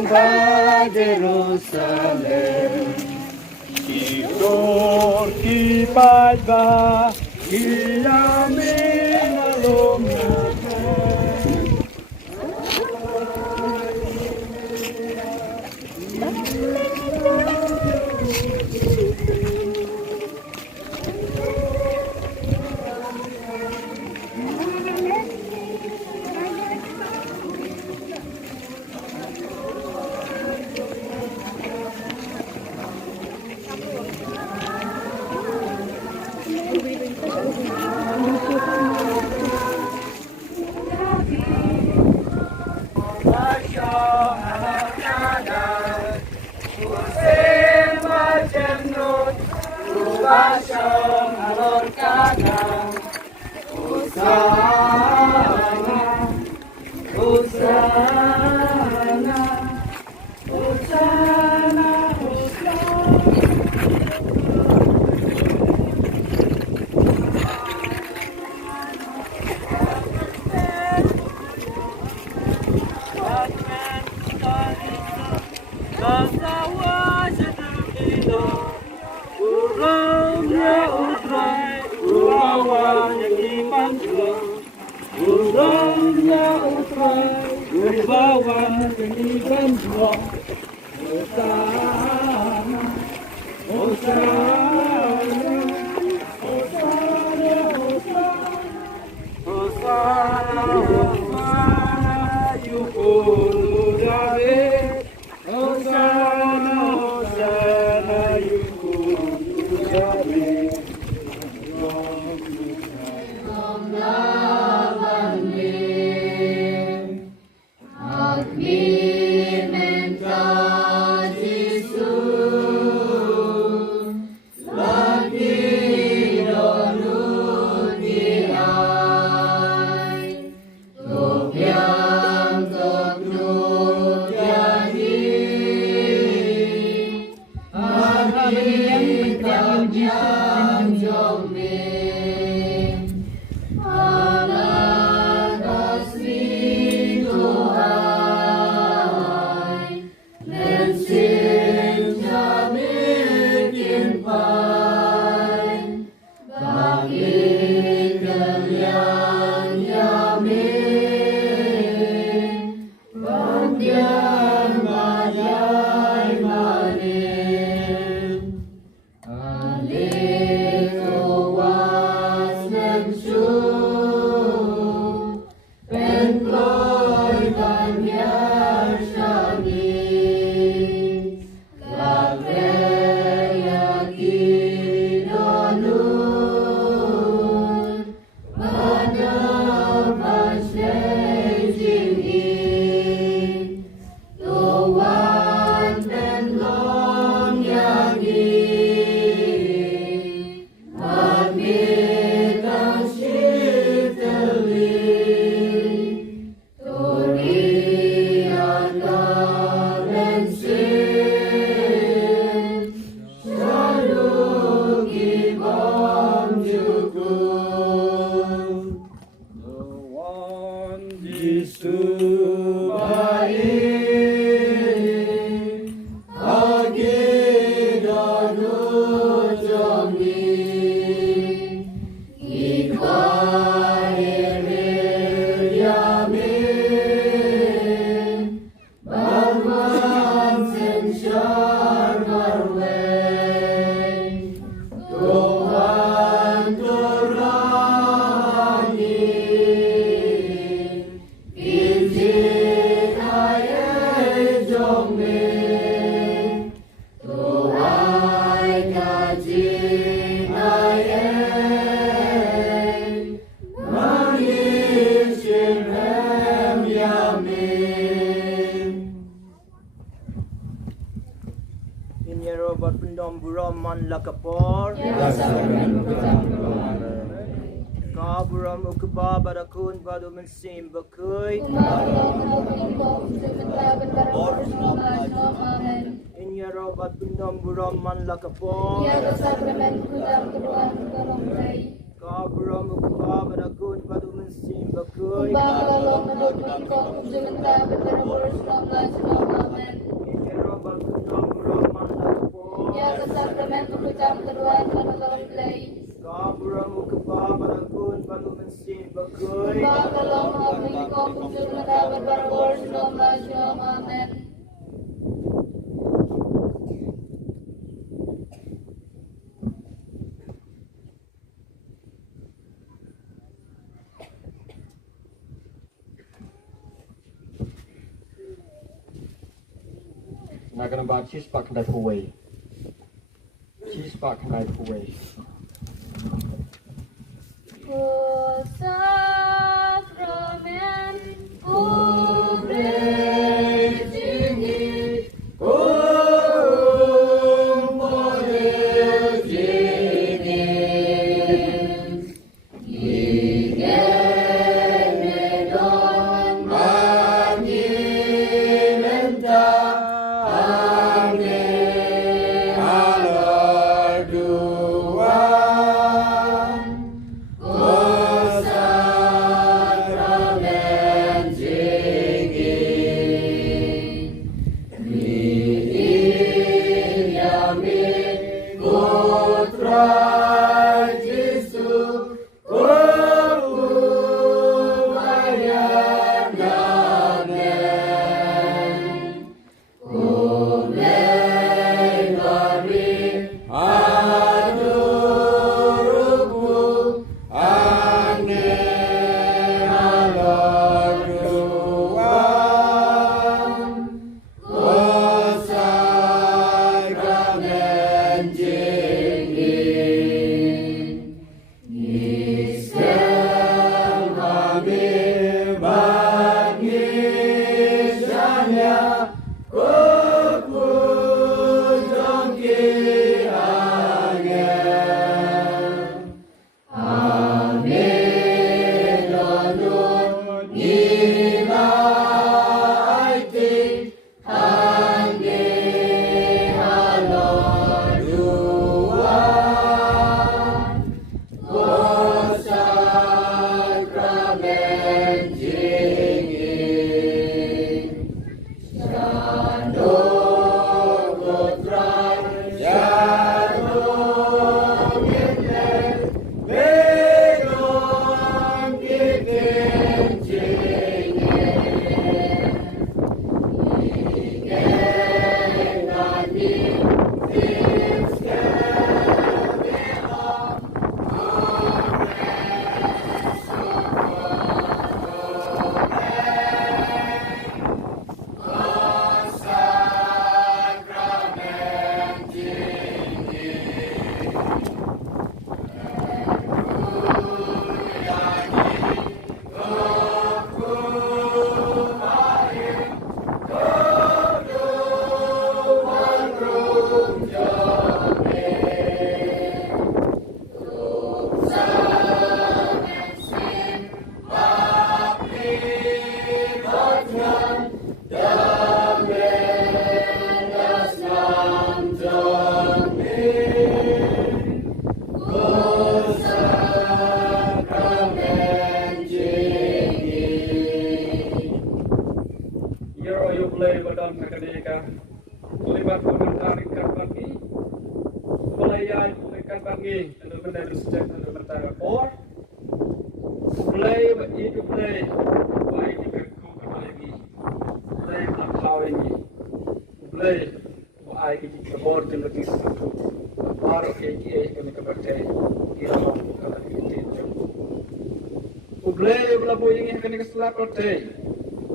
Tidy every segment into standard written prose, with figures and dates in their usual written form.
ba Jerusalem, Kidor kipad ba ilamin alom natin. Lakapor Kaburam ukba barakun badumin sim bakuy Inyaro batundam buram man lakapor Kaburam ukba barakun badumin sim bakuy tam keduaan pada dalam play. Kaburam ukapabadakun padumansin bakoy. Bakalam kami kau muncul mendapat berkor selama masyam. Amen. Nak kena baca cheese pak kedai kuwai. Cheese pak kedai kuwai. Sakramen kubre tinggi.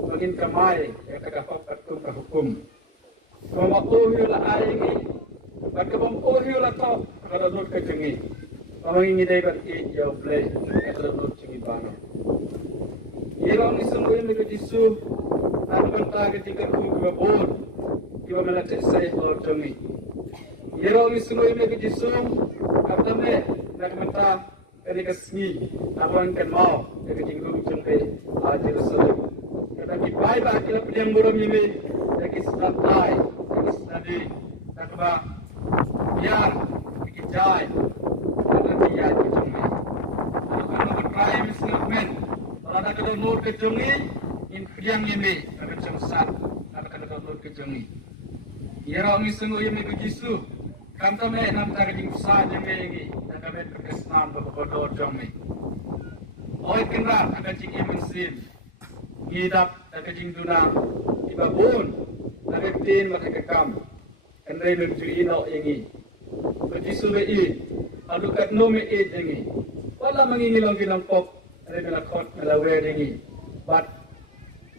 Magin kamay, kata kapag kum kahukum. Kama uhyo la ayingi, pagkabang uhyo la to, kada dot ka jengi. Pamangingi day kat yo play, kada dot jengi bana. Yerong isang uyin ko Jisu, ano banta ketika ku gabor, iba melacak saya lor jengi. Yerong isang uyin ko Jisu, apa me, nak banta ketika sengi, apa kan mau, ketika jinggu jengpe, ajar Jerusalem. Tapi baik bah kita pedang burung ini, lagi santai, lagi sedih, tak bah biar kita jai, ada dia kejungi. Kalau berkelahi miskin, kalau ada kalau nur kejungi, in pedang ini, kalau cemsat, kalau kalau nur kejungi. Ia orang miskin ini ke Yesus, kami nam tak jing saja mengi, nak kami berkesan berkodor jommi. Oi kenrat akan jing imensin, ngidap akan jing dunang, ibabun, akan tin maka kekam, kendai berjui no yengi. Berjisu bei, adukat nomi yengi. Wala mangingi lagi nampok, ada melakot melawe yengi. But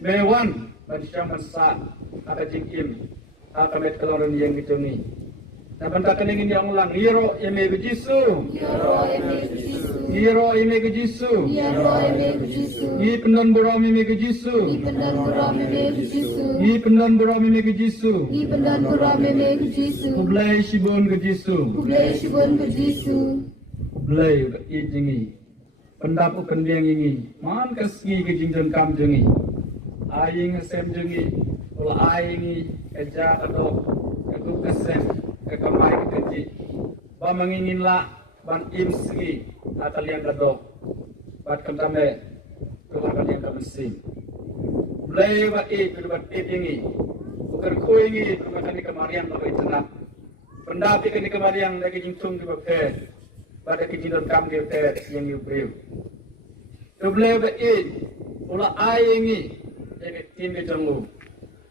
mewan manusia mansa akan jing im, akan met keloran yang gitungi. Nabantakan ingin yang ulang, hero eme bejisu, hero eme bejisu, ni pendan buram eme bejisu, ni pendan buram eme bejisu, kublai shibun bejisu, kublai ijingi, pendapu kendiang ingi, man kasgi kejingjon kam jengi, aing asem jengi, ula aingi kerja atau aku kasem. Kekamai kecil, ba menginginlah ban imsi atau yang kedua, bat kentame keluarga yang kemesin. Mulai ba berbuat ini, bukan kuingi bermakan di kemarian lebih tenang. Pendapi kan di kemarian lagi jingtung di bawah, pada kejindan kam di bawah yang yubriu. Mulai ba ulah aingi, jadi tim kejenggu.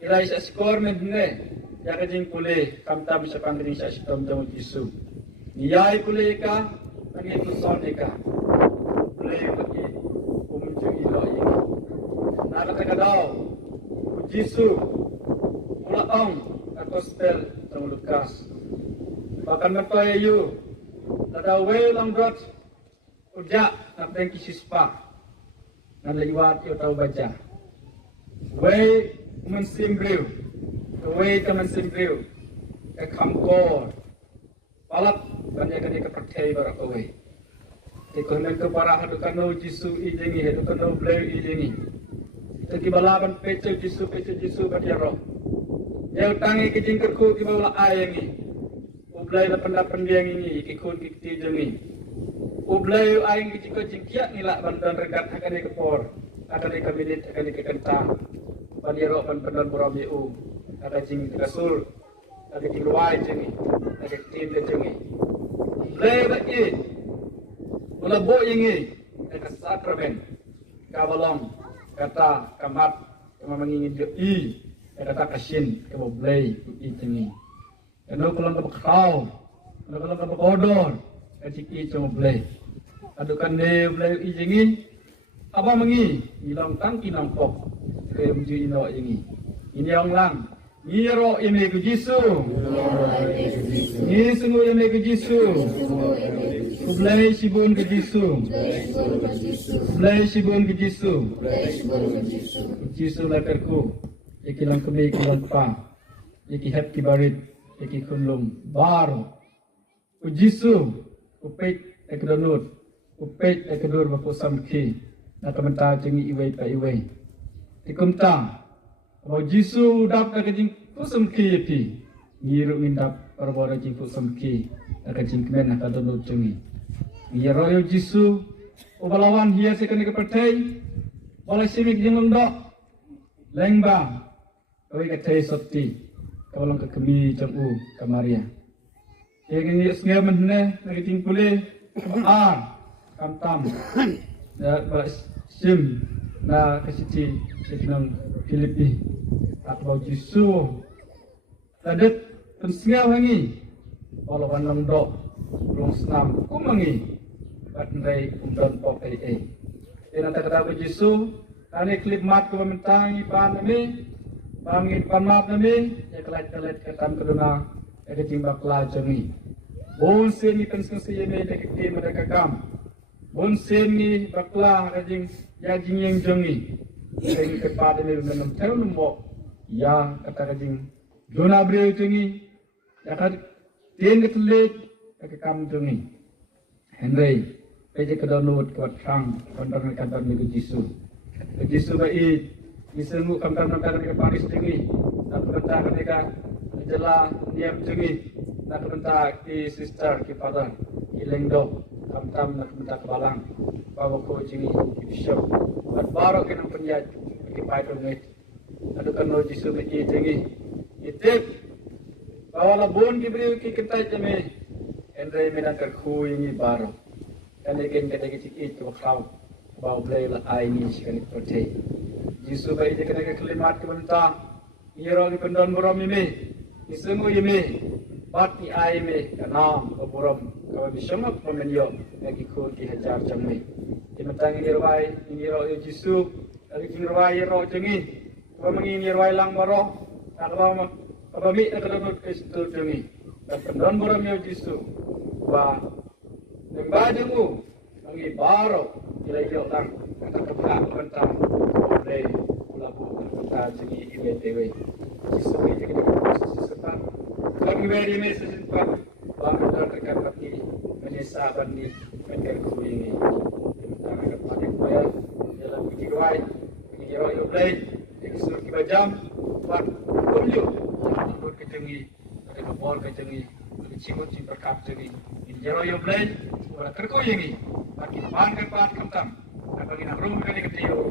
Ilai skor mendne. Jaga jing pulih kamta bisa pandiri sa sitom jong Yesu. Niyai pulih ka angin tuson ka. Pulih bagi umju ilo ini. Nakata ka daw Yesu ulaong apostel jong Lukas. Bahkan matoy yu tadaw we lang brot uja napeng kisispa. Naliwat yo taw baca. We mensimbriu Kawai teman simpriu, kekamkor, palap banyak kali kepercayai barak kawai. Kekonon keparah hadukan no Yesu ijengi, hadukan no beliau ijengi. Tekibalaban pecel Yesu batiaro. Yang tangi kejingkerku kibala ayengi. Ublai la pendapan dia ini, ikikun kikti jengi. Ublai ayeng kejingko jingkiak nilak bantuan regat akan dikepor, akan dikabilit, akan dikekentang. Batiaro pendan burabiu. Ada jing rasul, ada jing luai jengi, ada tim jengi. Lagi, mula bo yengi, ada sakramen, kabalong, kata kamat, kama mengingin jo kata kasin, kama blay, jengi. Kano kulang kabakau, kano kulang kabakodor, kacik cuma blay. Adukan de blay jengi, apa mengi, ilang tangki nampok, kaya menuju ino yengi. Ini yang lang. Ngiro ime ku Yesu. Ni sungguh ime ku Yesu. Kublai shibun ku Yesu. Kublai shibun ku Yesu. Yesu lakarku. Iki lang kami ikilan pa. Iki hep kibarit. Iki kunlum. Baru. Ku Yesu. Kupit ekdonut. Kupit ekdur bapusam ki. Nakamenta jengi iway pa iway. Tikumta. Kalau Yesu dapat kejing kusum kipi, ngiru ngindap perbora jing kusum ki, kejing kemen nak ada nujungi. Ngiru yo Yesu, obalawan hias ikan kepercay, boleh simik jing lendok, lengbang, kau ketai soti, kau lang kekemi jamu kamaria. Yang ini sengaja mana, kejing pulih, kamtam, dan sim, na kesiti sekinang Filipi. Akbau Yesu tadet pensinga wangi walau wanang dok belum senam kumangi katndai umdan pok ina takata Yesu ane klip mat ko mentangi pan nami bangit panmat nami ya kelat ketam keduna ya ketimbak lajengi bon seni pensinga siyeme dekiti mereka kam bon seni bakla kajing ya jingyeng jengi sing kepada ni menam tel nombok ya kata kajing dona brio jengi ya kat tien ketelit ke kam jengi Henry peje kedonut kuat sang kontan kantor ni Yesu baik disengu kantor ke Paris jengi nak bentar ketika jela diam jengi nak bentar ki sister ki father ki lengdo tam nak bentar ke balang bawa ko jengi bishop baru kena penjat ki pai tu ni adukan no Yesu ni jengi itip Kawala bon kibri ki kita jame endre medan terkhui ni baro. Kan ikan kita kecik itu kau bau play la ai ni sekan prote. Jisu bai je kena kelimat kebenta. Iro ni pendon borom ini. Isungu ini. Bat ni ai me kanam borom. Kau bisamak pemenyo lagi kur ki hajar jame. Dimentang ini rawai ini ro Jisu lagi ki rawai ro jengi. Kau mengi ni rawai lang baro. Tak lama kami nak dapat Kristus jengi. Dan pendon borom yo Jisu. Ba nembajemu ngi baro ila yo lang kata kata kentang oleh labu kata jengi ile tewe Jisu ini kita sesuatu kami beri mesej pak bangsa dekat hati menesa bani mengerku ini kita akan pakai koya dalam kiwai ini yo play Jisu kita jam pak kumyo ikut kejengi ada bol kejengi cikut ciperkap jengi ini yo play ora kerko ini makin pangan pat kentang apa kita rum kali ketiyo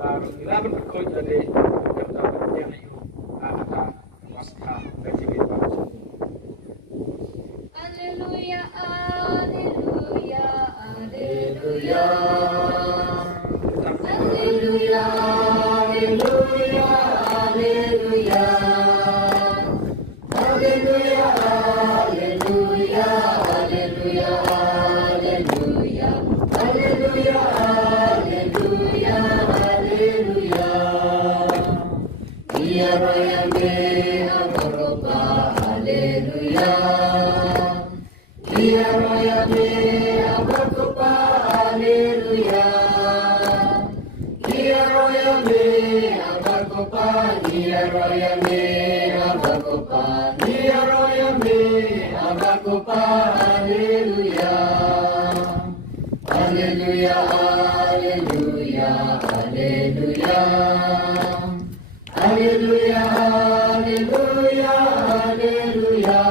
baru dilaban berkoi dari kentang yang itu ada maskah kejengi pak. Haleluya, haleluya, haleluya. Haleluya, haleluya, haleluya. Haleluya, haleluya, haleluya, haleluya. Haleluya, haleluya, haleluya. Dia raya me abaroba, haleluya. Dia raya me abaroba, haleluya. Dia raya me abaroba, dia raya me abaroba, dia raya me abaroba, haleluya. Haleluya, haleluya, haleluya. Haleluya, haleluya, haleluya.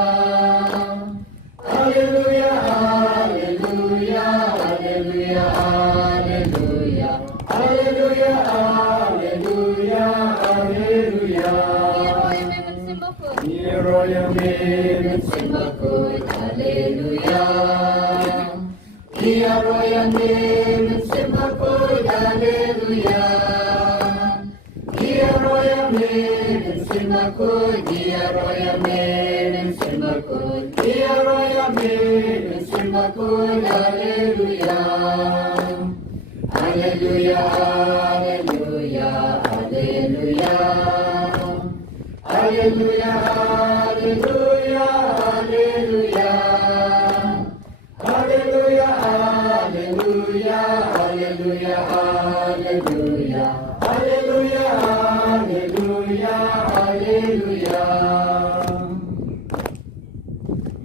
Haleluya, haleluya, haleluya, haleluya. Haleluya, haleluya, haleluya. Niroya me mensimbakut, haleluya. Dia roya me mensimbakut, haleluya. Dia roya me mensimbakut, dia roya me mensimbakut, dia roya me mensimbakut, haleluya. Haleluya, haleluya, haleluya. Haleluya, haleluya, haleluya. Haleluya, haleluya, haleluya, haleluya. Haleluya, haleluya, haleluya.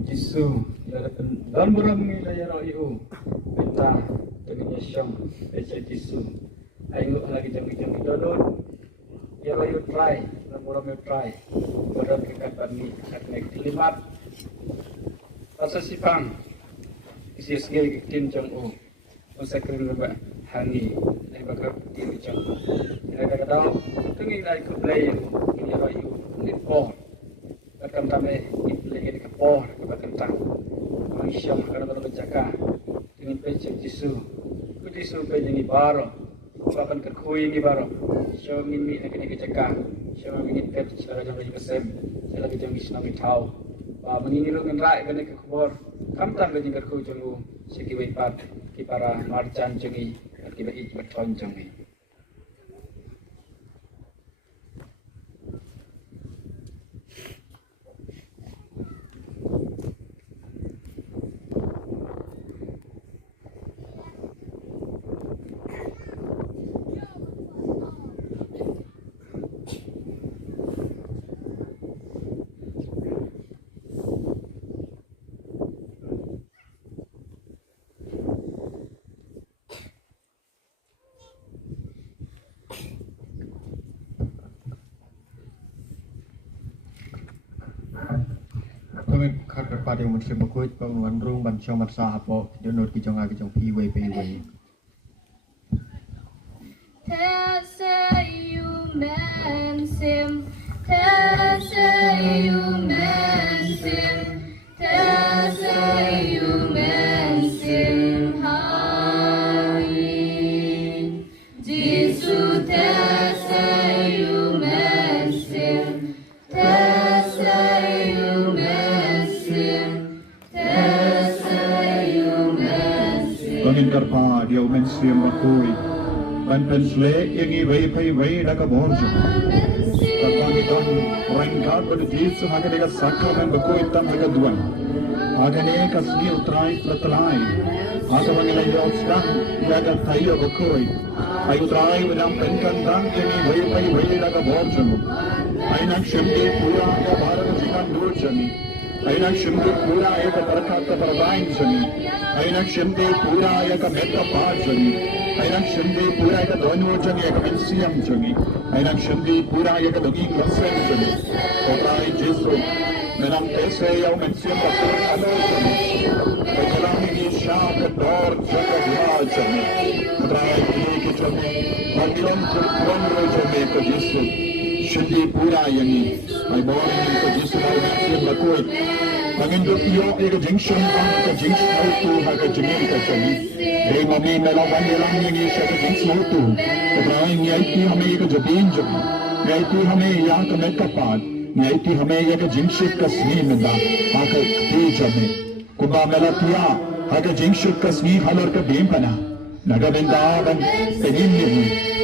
Jisu dan beramai layar iu kita dengan Yesus Yesus Jisu ayo lagi jam-jam dodon ya ayo try dan beramai try beramai kata ni kata kelimat rasa sifang isi sekali tim jam o masa kering lebih hangi dari bakar tim jam mereka kata tengin dari keplay ini ayo nipon akan tamai lagi di kapor kebatang manusia karena berjaga ini pecah Jisu Jisu pecah ini baru akan kerkui ini baru siapa ini lagi jaga siapa ini pecah cara jaga kesem saya lagi jangan islami tahu bahwa ini lu ngerai kena ke kapor kamtam lagi kerkui jenggu sekiwai pat kipara marjan jengi akibat itu beton jengi. Pada yang mesti berkuat penguan rung bancang masa apa donor kijong piwe. Tese you men sim, tese you men siam bakui. Ban pensle yangi vei daga borjo. Kapangitan rengkat pada Yesus haga sakramen bakui tan haga duan. Agane kasni utrai platalai. Aga bangila yostan jaga tayo bakui. Ay utrai benam penkantang yangi vei daga borjo. Ainak shemde pura ya bharata jikan dur jami. Ainak shemde pura ya barakata parvain jami. Ainak shemde pura ya metta par jami. Ainak shemde pura ya donor jami ya mensiam jami. Ainak shemde pura ya doging lasen jami. Otrai Jesu menam pese ya mensiam bakur alo jami. Kejalan ini syah kedor jaga dia jami. Otrai ke jami. Panggilan kurban jami ke Jesu. Shemde pura yangi. Ay bawang ini ke Jesu na mensiam bakur. Pangindot iyo ay kajingsyong ang kajingsyong auto ha kajingin ka jami. Ay mami melawan nilang yangi siya kajingsyong auto. Katrahin niya iti hame kajabin jami. Niya iti hame yang kamekapad. Niya iti hame yung kajingsyong kasni menda. Ha kati jami. Kumba melatiya ha kajingsyong kasni halar ka bimpana. Nagabendaban penin niya.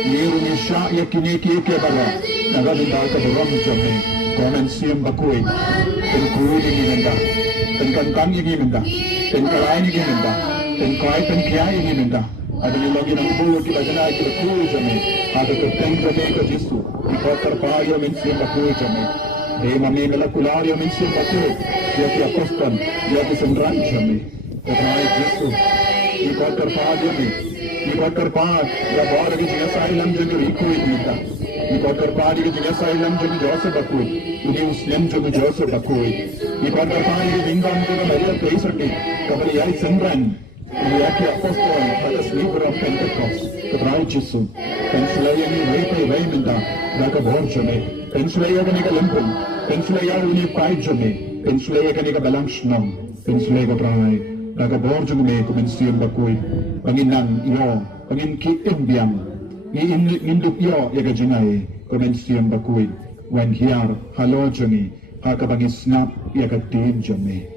Liru niya siya yakiniki kebara. Nagabendaban ka buram jami. Komen siyang bakuy. Penkuri ini minda, penkantang ini minda, penkalain ini minda, penkai penkiai ini minda. Ada yang lagi nampu kita jenai kita kuri jami. Ada keteng jami ke Jesu. Kita terpayo mensiam bakuri jami. Dei mami melakulario mensiam bakuri. Dia ki apostol, dia ki sendran jami. Ketrai Jesu. Kita terpayo ni. Kita terpayo. Ya bawa lagi jelas ailam jami ikui minda. Kita terpayo lagi jelas ailam jami Joseph bakuri. Ini Muslim juga Joseph bakui. Ikan terpakai di pinggang juga Maria Teresa kepada Yai Sendran. Ini aki apostol pada sleeper of Pentecost. Ketrai Jesu. Pensulaya ini wei minda. Daga borjame. Pensulaya kan ika lempun. Pensulaya ini pai jame. Pensulaya kan ika balang shnam. Pensulaya ketrai. Daga borjame kumensiam bakui. Panginan iyo. Pangin ki imbiang. Induk iyo yaga jingai. Kumensiam bakui. When here, halo jami, hakabagi snap yakatin jami.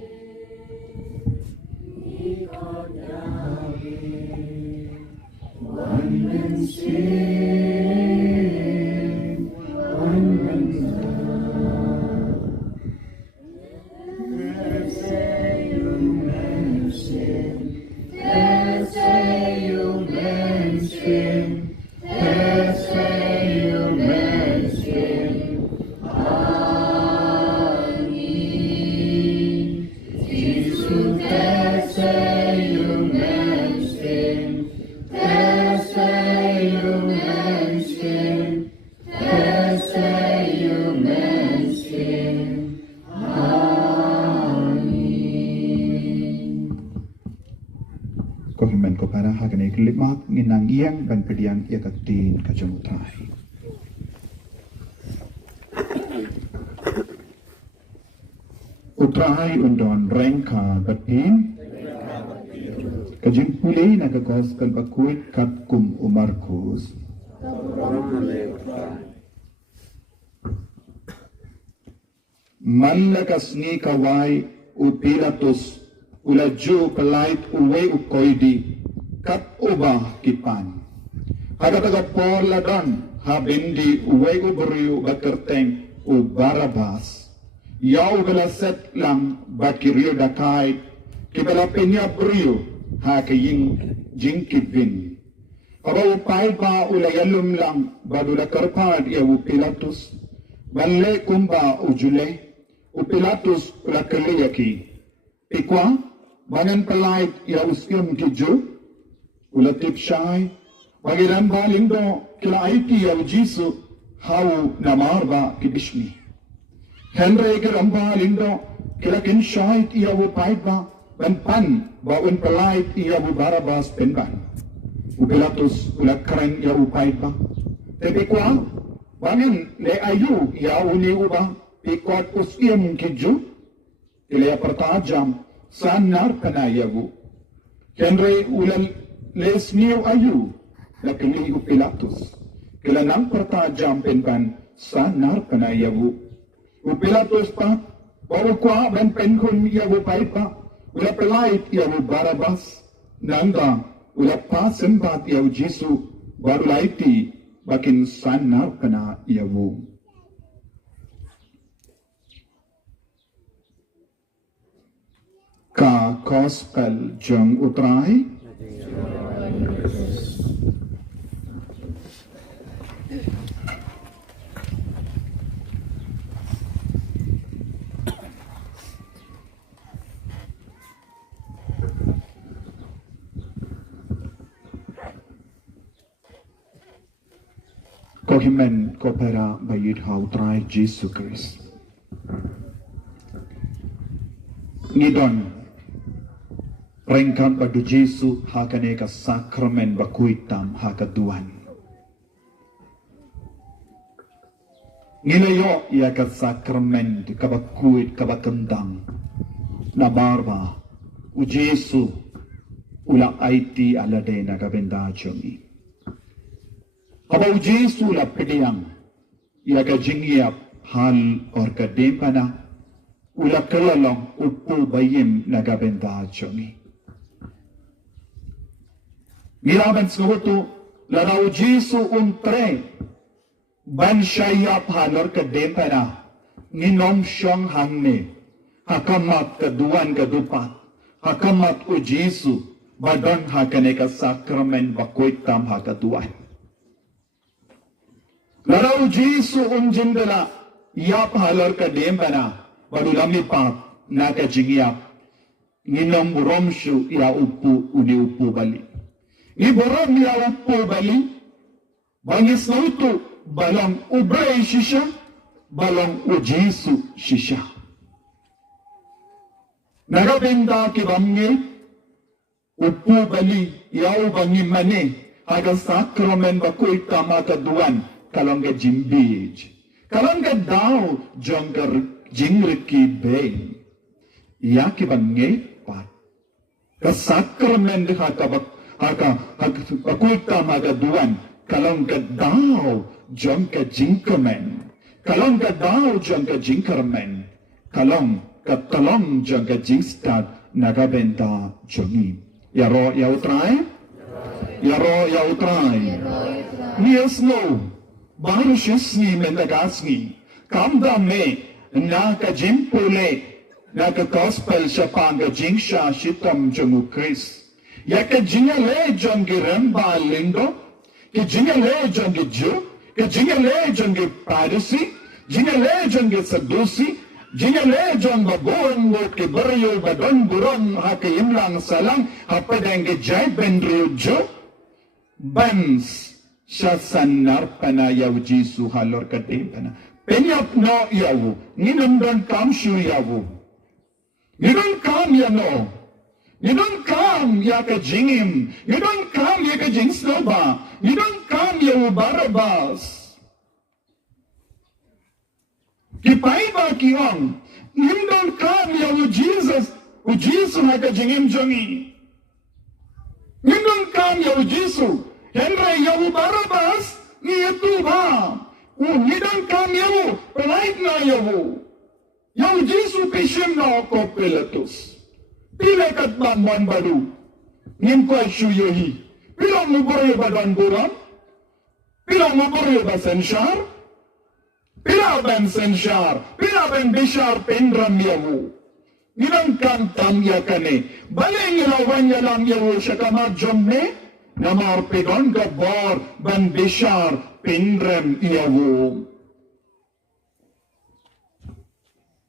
Kohimen ko para haganay kilimak nginang iyang ban pediang iyakatin kajamutay. Utray undon rengka batin kajing pulay nagagospel bakuit katkum umarkus. Malakas ni kawai upilatus ulaju pelait uwe ukoidi kat ubah kipan. Hagataga porladan habindi uwe uberiu bakerteng ubarabas. Yau belaset lang bakirio dakait kibala penya beriu hakaying jingkibin. Aba upay pa ulayalum lang badula karpad ya upilatus. Balle kumba ujule upilatus ulakaliyaki. Ikwa, banan palait ya usyam kijo, ulatip siyay, magiran baling do, kila aiti ya ujisu, hau namarba kibishmi. Henry kiramba lindo, kila kinsyait iya upait ba, banpan, bawen palait iya ubarabas penban. Upilatus ulakren ya upait ba. Tepikwa, banan le ayu ya uni uba, pikwat usyam kijo, kila pertajam sanar kanayagu. Henry ulal lesniyo ayu lakili upilatus. Kila nang pertajam penban sanar kanayagu. Upilatus pa bawa kwa ban penkun yagu pait pa ula pelait yagu barabas nangga ulapa sempat yau Jesu baru laiti bakin sanar pena yawu. Ka gospel jeng utrai Kohimen kopera bayid hautrai Jesu Christ. Ngidon rengkan badu Jesu hakane ka sakramen bakuitam hakaduan. Ngilayo ia ka sakramen kabakuit kabakendang na barba u Jesu ula aiti alade na kabenda chungi. Haba u Jesu la pediang ia ka jingiap hal or ka dempana ula kalalong upu bayim na kabenda chungi. Nilaban segutu larau Jesu untre ban syayap halor ke dempana nginom syong hangne hakamat keduan kedupat hakamat u Jesu badon hakane ka sakramen bakuitam hakaduan larau Jesu jindala yap halor ke dempana badulami pap naka jingiap nginom romshu ya upu uni upu bali Iboram ya upo bali, bangis na ito, balang ubray shisha, balang u Jesu shisha. Nagabenda kibamge, upo bali, yaw bangi mani, haga sakramen bakoy tama kaduan, kalangga jimbij. Kalangga daw, janggar jingriki bay. Ya kibamge, pat. Kasakramen di hakabak, Pakuita magaduan kalong daw jong ka jinkermen kalong daw jong ka jinkermen kalong jong ka jingstad nagabenta jongi yaro yautrai nias no baru shisni mendagasni kamda me na ka jimpule na ka gospel shapanga jingsha shitam jongu Chris ya ke jingale jongi ramba lindo ke jingale jongi Jew ke jingale jongi Pharisee jingale jongi Saddusi jingale jong babuan mo ke baryo badon buron hake imlang salang hapadang ke jay benro Jew bans shasanar pana yaw Jesu halor katim pana penyap no yaw ninundon kam shu yaw ninun kam ya no You don't come yaka jingim. You don't come yaka jingsnoba. You don't come ya Barabas. Kipaiba kiong. You don't come ya Jesus. Jesus yaka jingim jongi. You don't come ya Jesus. Henry ya Barabas. Ni ito ba? You don't come ya polite na ya Ya Jesus pishim na ako Pilatus. Pila kat man baru, ngin ko syuyohi. Pila mo boroy ba dan buram? Pila mo boroy ba sensyar? Pila ben sensyar? Pila ben bishar pendram yawu? Nilang kantam yakane. Baleng ilawan yalang yawu siya kamadjom ne? Namar pedon gabar ben bishar pendram yawu.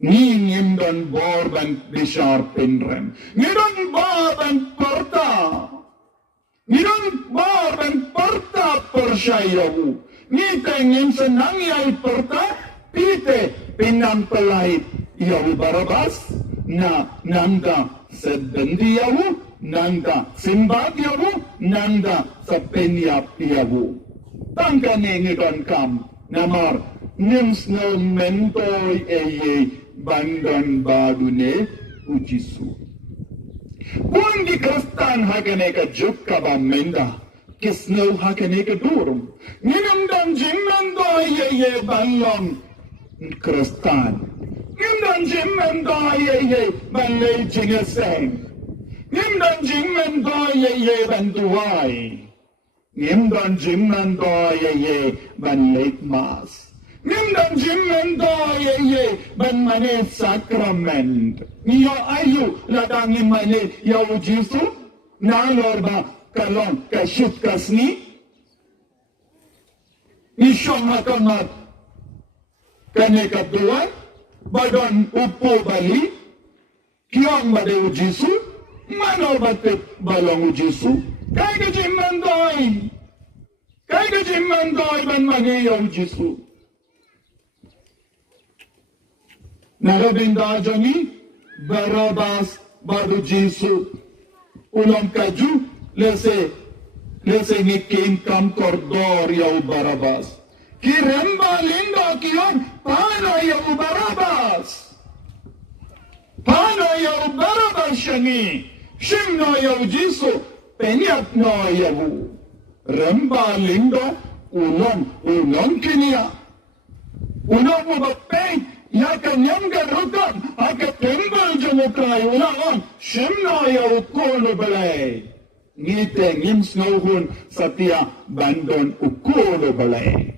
Ngin dan borban bishar pendrem. Ngidon borban porta. Ngidon borban porta persyayawu. Ngitengin senang yay porta. Pite pinampalait yawu Barabas. Na nanda sebendi yawu. Nanda simbad yawu. Nanda sa penyap yawu. Tangka ngidon kam. Namar nims no mentoy eye. Bandan badune ujisu. Kung di Kristan hakane ka juk ka ba menda, kisno hakane ka durum. Ninamdan jimmendo ye balong Kristan. Ninamdan jimmendo ye balay jingaseng. Ngim dan jing men do ye ban tuai. Ngim dan jing men do ye ban late mass. Ngim dan jing men do ye ban mane sacrament. Niyo ayu ladang mane ya ujisu na lorba kalon kashut kasni. Isyong hakamat kane katuan badan upo bali kiyong bade ujisu mano batit balong ujisu kay ka jimmandoy ban magiyaw ujisu narabinda joni Barabas badu jisu ulam kaju lese ngikin kam kordor yaw Barabas kiremba lindo kiyong paano yaw Barabas paano yaw Barabas syangi shimno yaw jisu penyat no yaw remba lindo ulong kiniya ulong mabapeng yakan yang garukan akat tembal jemukrai ulang shimno yaw kulo balay ngite ngim snowhun satia bandon ukulo balay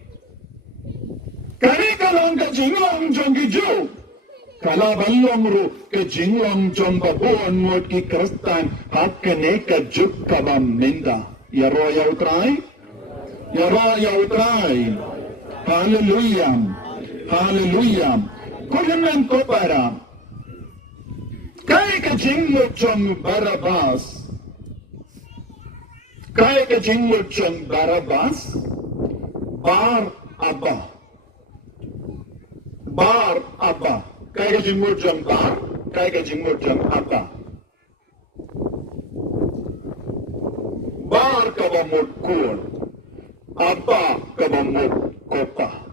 kani kalong ka jinglong jong giju kala balong ru ka jinglong jong babon ngot ki kristan hakane ka juk kabam minda yaro yautrai hallelujah hallelujah kulimen ko para kay ka jinglong jong Barabas kay ka jinglong jong Barabas Bar Abba kay ka jinglong jong Bar kay ka jinglong jong Abba Bar ka ba kun Abba ka ba kopa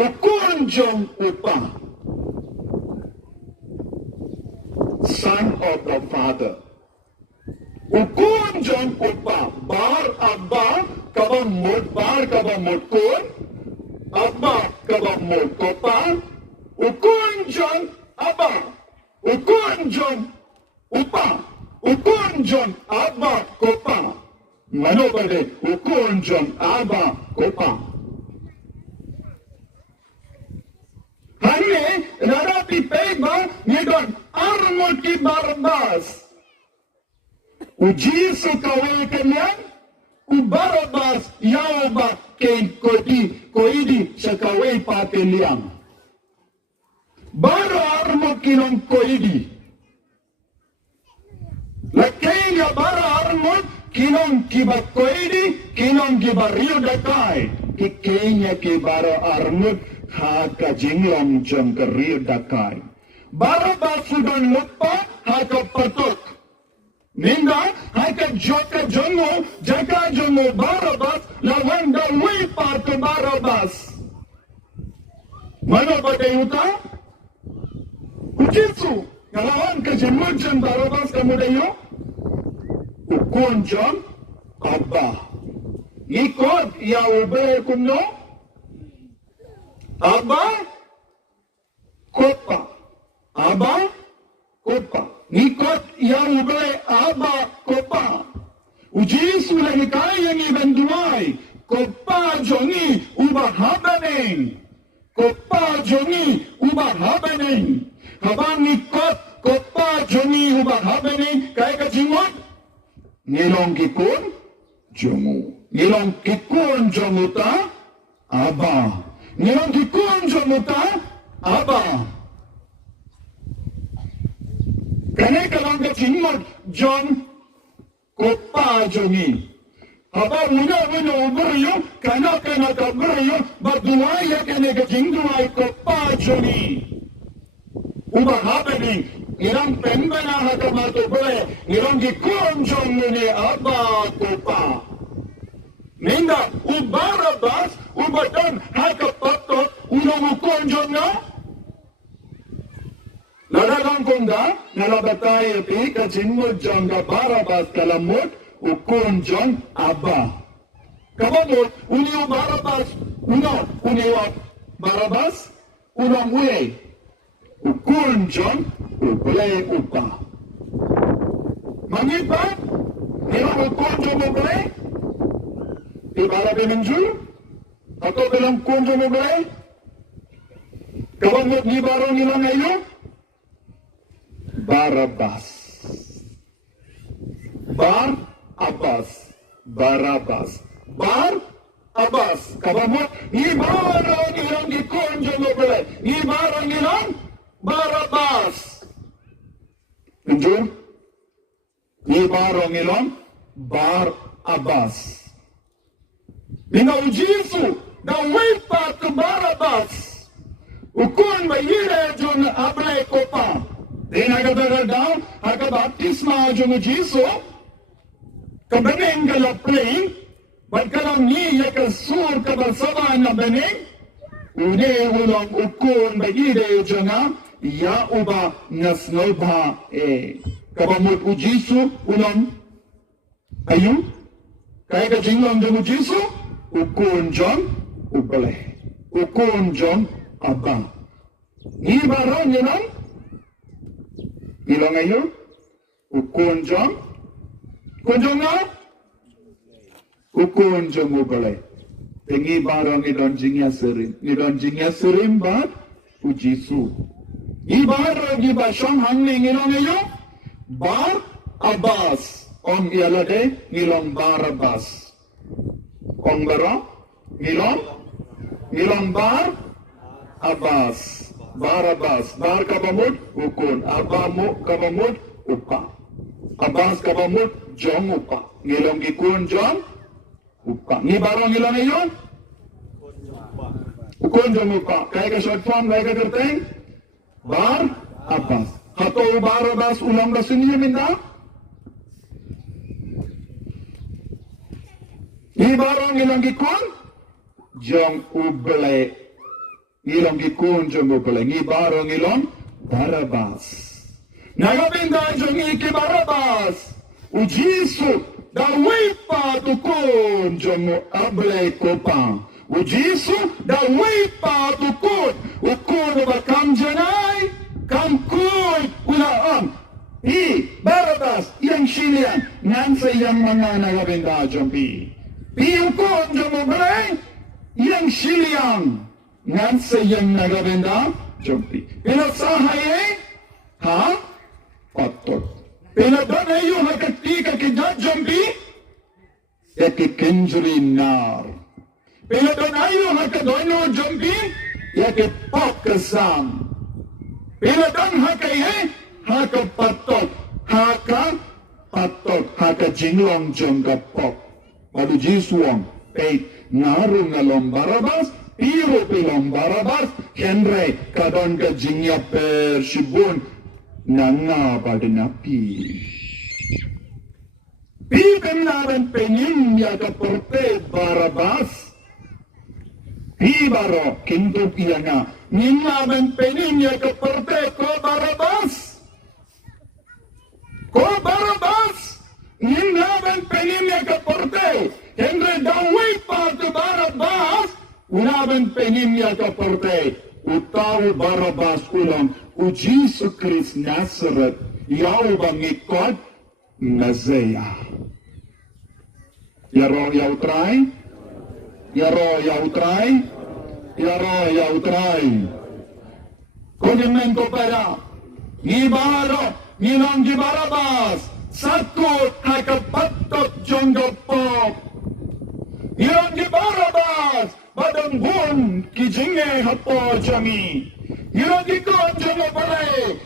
ukun jong upa son of the father ukun jong upa Bar Abba ka ba bar ka ba kun Abba ka ba kopa ukun jong Abba ukun jong upa ukun jong Abba kopa mano bade ukun jong Abba kopa hane rarapi peba ngidon armut ki Barabas ujisu kawe kanyan Barabas yaoba ken koidi sa kawe pateliang baro armut kinong koidi lakenya bara armut kinong kibat koidi kinong kibario dakai kikenya kibaro armut haka jinglong jong karir dakai Barabas sudan lupa haka patok Ninda haka jaka jongo Barabas lawan dawi pato Barabas mana badayuta ujisu ngalawan ka jemujang Barabas kamu dayo ukun jong Abba ikot ya ube kumno Abba kopa nikot ya ube Abba kopa ujisu lagi kaya ni benduai kopa jongi ubah habeneng habang nikot kopa jongi ubah habeneng kaya kajingot ngilong kikun jongu ta Abba ngilong kikun jongu ta Abba kane kalang kajingot John kopa jongi haba una uberiyo kana kaberiyo baduaya kane kajinduai kopa jongi ubah habeneng Nirang pembana hakamato bole, nirang gikunjong ni Abba kopa. Ninda Barabas ubatan hakapatot unang ukunjong na. Nalagang kunda, nalabatay iti kajinmudjong ka Barabas kalamut ukunjong Abba. Kabamot, uniyo Barabas, uniyo Barabas, unang uye. Ukunjong uple upa Mangipat, nila konjo mo boleh? Ibara benenjul, atau dalam konjo mo boleh? Kawan mo ni barong ilang ayo? Barabas. Bar Abbas. Barabas. Bar Abbas. Kawan mo, ni barong ilang di konjo mo boleh? Ni barong ilang? Barabas. Benjul? Ni barong ilang? Bar Abbas. Bina ujisu, na wipa ke Barabas. Ukun bayire jun ablay kopa. Dina ka daw, haka baptisma jun ujisu. Kabening kalapling, bagkalang niya kasur kabalsaban na bening. Une ulang ukun bayire jun ya uba nasnolba kabamut ujisu ulang ayun. Kaya ka jinglang jun ujisu. Ukun John ubale. Ukun John abang. Ni barang ilang? Ilang ayo? Ukun John? Ukun John na? Ukun John ubale. Tengi barang idon jingya serim. Idon jingya serim bat ujisu. Ni barang iba syong hangling ilang ayo? Bar Abbas. On ialade ngilong Barabas. Kong bara, ngilong bar, Abbas, Barabas, bar kabamut, ukun, abamu kabamut, upa, Abbas kabamut, jong upa, ngilong ikun jong, upa, ni barang ngilong iyon, ukun jong upa, kaya ka short form, kaya ka kerteng, bar, Abbas, hato Barabas ulang rasin niya minta, ni barang ilang gikun, jong ubele. Ilang gikun jong ubele. Ni barang ilang Barabas. Nagabinda jong iki Barabas. Ujisu dawipa tukun jong ubele kopang. Ujisu dawipa tukun. Ukun bakam janay. Kamkun ulaan. Barabas yang silian. Nansa yang mga nagabinda jong Piyukon jom ubelay, yang siliang, ngan sayang nagabenda, jompi. Pinasahay ha? Patot. Pinadanayo hakatika kita jompi, yakikinjuri nar. Pinadanayo hakadoino jompi, yakipokasam. Pinadan hakaye, hakapatot, haka jinglong jonggapok. Padu jisuang, ngaru ngalong Barabas, piro pilong Barabas, Henry kadon ka jingya per shibun, nanga pada napi. Pikan naran penin ya ka porte Barabas, pibaro kintuk iyanga, ningaban penin ya ka porte ko Barabas, ningaban penin ya ka porte, Henry dawai part Barabas, unaban penin ya ka porte, utaw Barabas ulang, ujisu Chris Nazareth, yaw bangikot, Nazea. Yaro yaw try, yaro try. Kunyamen ko para, ngibaro, ngilang di Barabas, sakot hakapatot jonggopop. Ngilang di Barabas, badanggun kijinge hapo jami. Ngilang di konjong opare,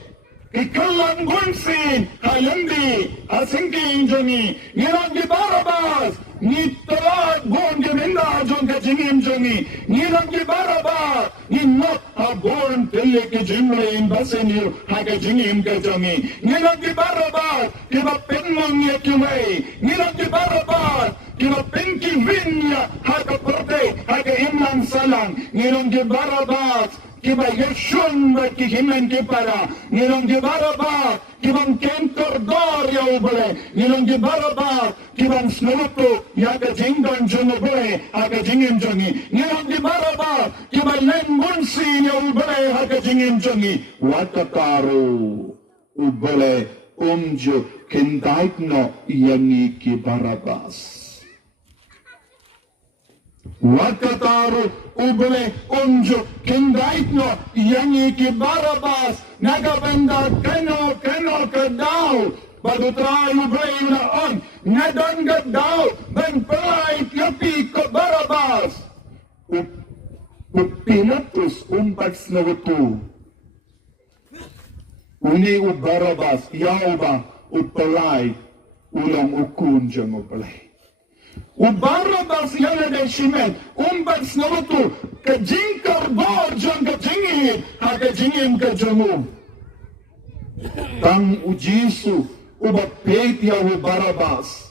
ikalang gunsin, hayandi, asingking jami. Ngilang di Barabas, nitolad gun geminda jong kajingim jami. Ngilang di Barabas, ninot abon pili kijimlein basenyo hakajingim kajami. Ngilang di Barabas, kiba penmang yakiway. Ngilang di Barabas, kiba penki vinya hakaperte hakaimlang salang. Ngilang di Barabas, kiba yeshun bakihimen kipara. Ngilang di Barabas, kibang kentor dor yaubale. Ngilang di Barabas, kibang snuto yakajingdan junubale hakajingim jongi. Ngilang di Barabas, kiba lengunsi yaubale hakajingim jongi. Watakaru ubale unjuk kindaitno yangi ki Barabas. Wakataru ubele unjuk kindaitno yangi ki Barabas. Nagabenda keno kadau. Baru terayu beri na on. Nadon gadau. Ben pelai yapi ke Barabas. Pilatus umpat selawatu. Uni u Barabas, yauba u pelai, ulang ukun jang u pelai. U Barabas yang ada shimet, umpat selawatu, kejingkar bor jang kejingin, ha kejingin kejamu. Tang u Jisu, u bapet ya u Barabas.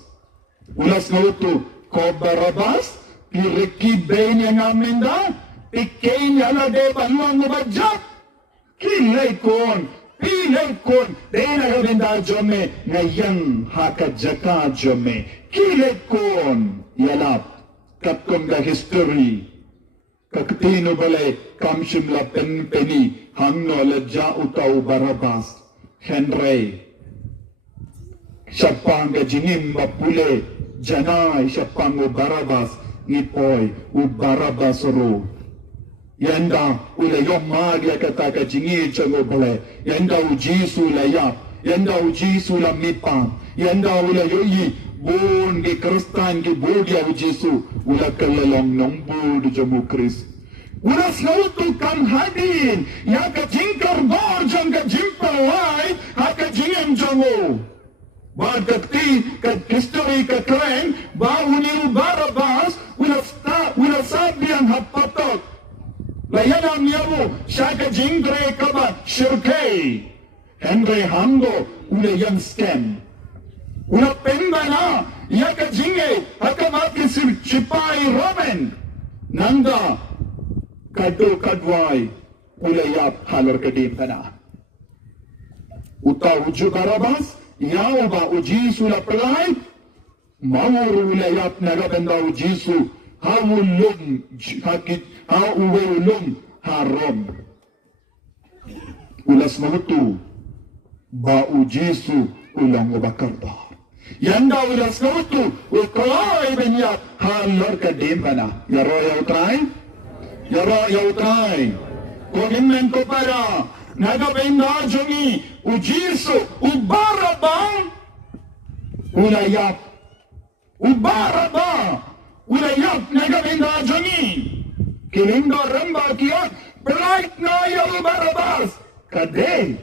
Ulas selawatu, ko Barabas, piriki ben yang aminda, Pikain ala de baluang ubajak. Pilay kon. Dena gabenda jome ngayon haka jaka jome. Kilay kon. Yalap. Kapkong ga history. Kakatino balay kamshim la penpeni. Hangno ladja utaw Barabas. Henry. Siapang ga jingim mapule. Janay siapang u Barabas. Ngipoy u Barabas ro. Yanda ula yom magia kataka jingi chango bole. Yanda u Jisu la yap. Yanda u Jisu la mipa. Yanda ula yoyi bon ki Kristan ki bodia u Jisu. Ula kalalong nong bod jamu Kris. Ula slautu kan hadin. Yaka jingkar bor jangka jimpawai. Haka jingem jango. Ba kakti kat history ka kren. Ba uniu Barabas. Ula sabian hapatok. Layanam yamu shaka jingre kaba shirkei. Henry Hamdo ule yang scam. Una pendana yaka jinge hakamaki sir chipai Roman. Nanda kado kadwai ule yap halar kadim kana. Uta uju Barabas yao ba ujisu la pelai. Maur ule yap nagabenda ujisu. Hawulum hakit hawulum haram. Ulas mahutu ba ujisu ulang ubakarda. Yanda ulas mahutu ukalai benya halar kadembana. Yaro yautrai. Kogimmen ko para nagabenda jongi ujisu ubarabang ulayap ubarabang. Ulayap nagabenda jongi. Kilindo ramba kiyak. Pelait na yaw Barabas. Kade.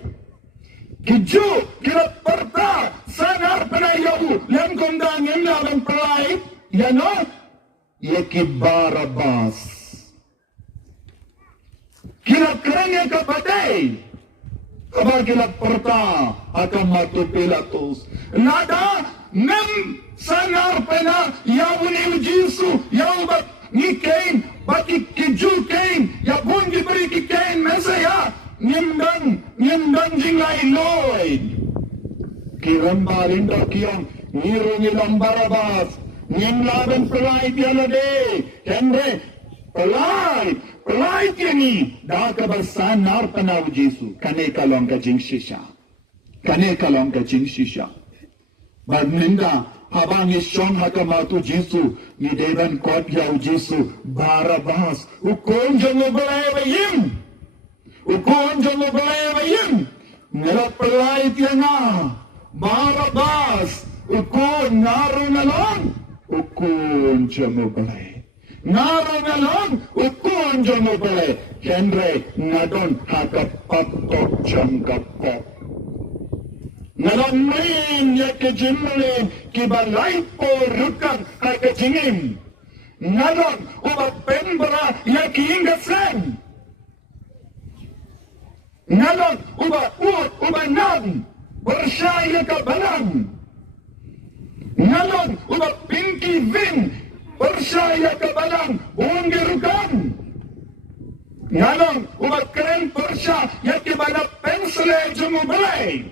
Kiju kirap parta. Sanar panayaw. Lem kondang yung naman pelait. Yano? Yaki Barabas. Kirap kerengnya kapatay. Kabar kirap parta. Akam matu Pilatus. Nada. Nem sanar pena yawuni ujisu yawbat ni kain baki kiju kain yabun diberi ki kain mesaya nyemdan jinglai loid kiramba rinda kiyong nirungi ng Barabas nyemlaban pelai pialade Henry pelai kini dakabar sanar pena ujisu kane kalong ka jing shisha Bagninda habang isyong hakamatu Jisu ni deban kot yaw Jisu Barabas ukon jango balay bayim ngalapalay tianga Barabas ukon ngaro na lang ukon jango balay Henry ngadon hakapatok jangkapok Nalamin ya kejimlin kibalay po rukan ay kejingim. Nalon ubapembra ya kiingasan. Nalon ubanan bersaya kabalan. Nalon ubapinki vin bersaya kabalan bungirukan. Nalon ubakren bersaya ya kibala pensle jumubalay.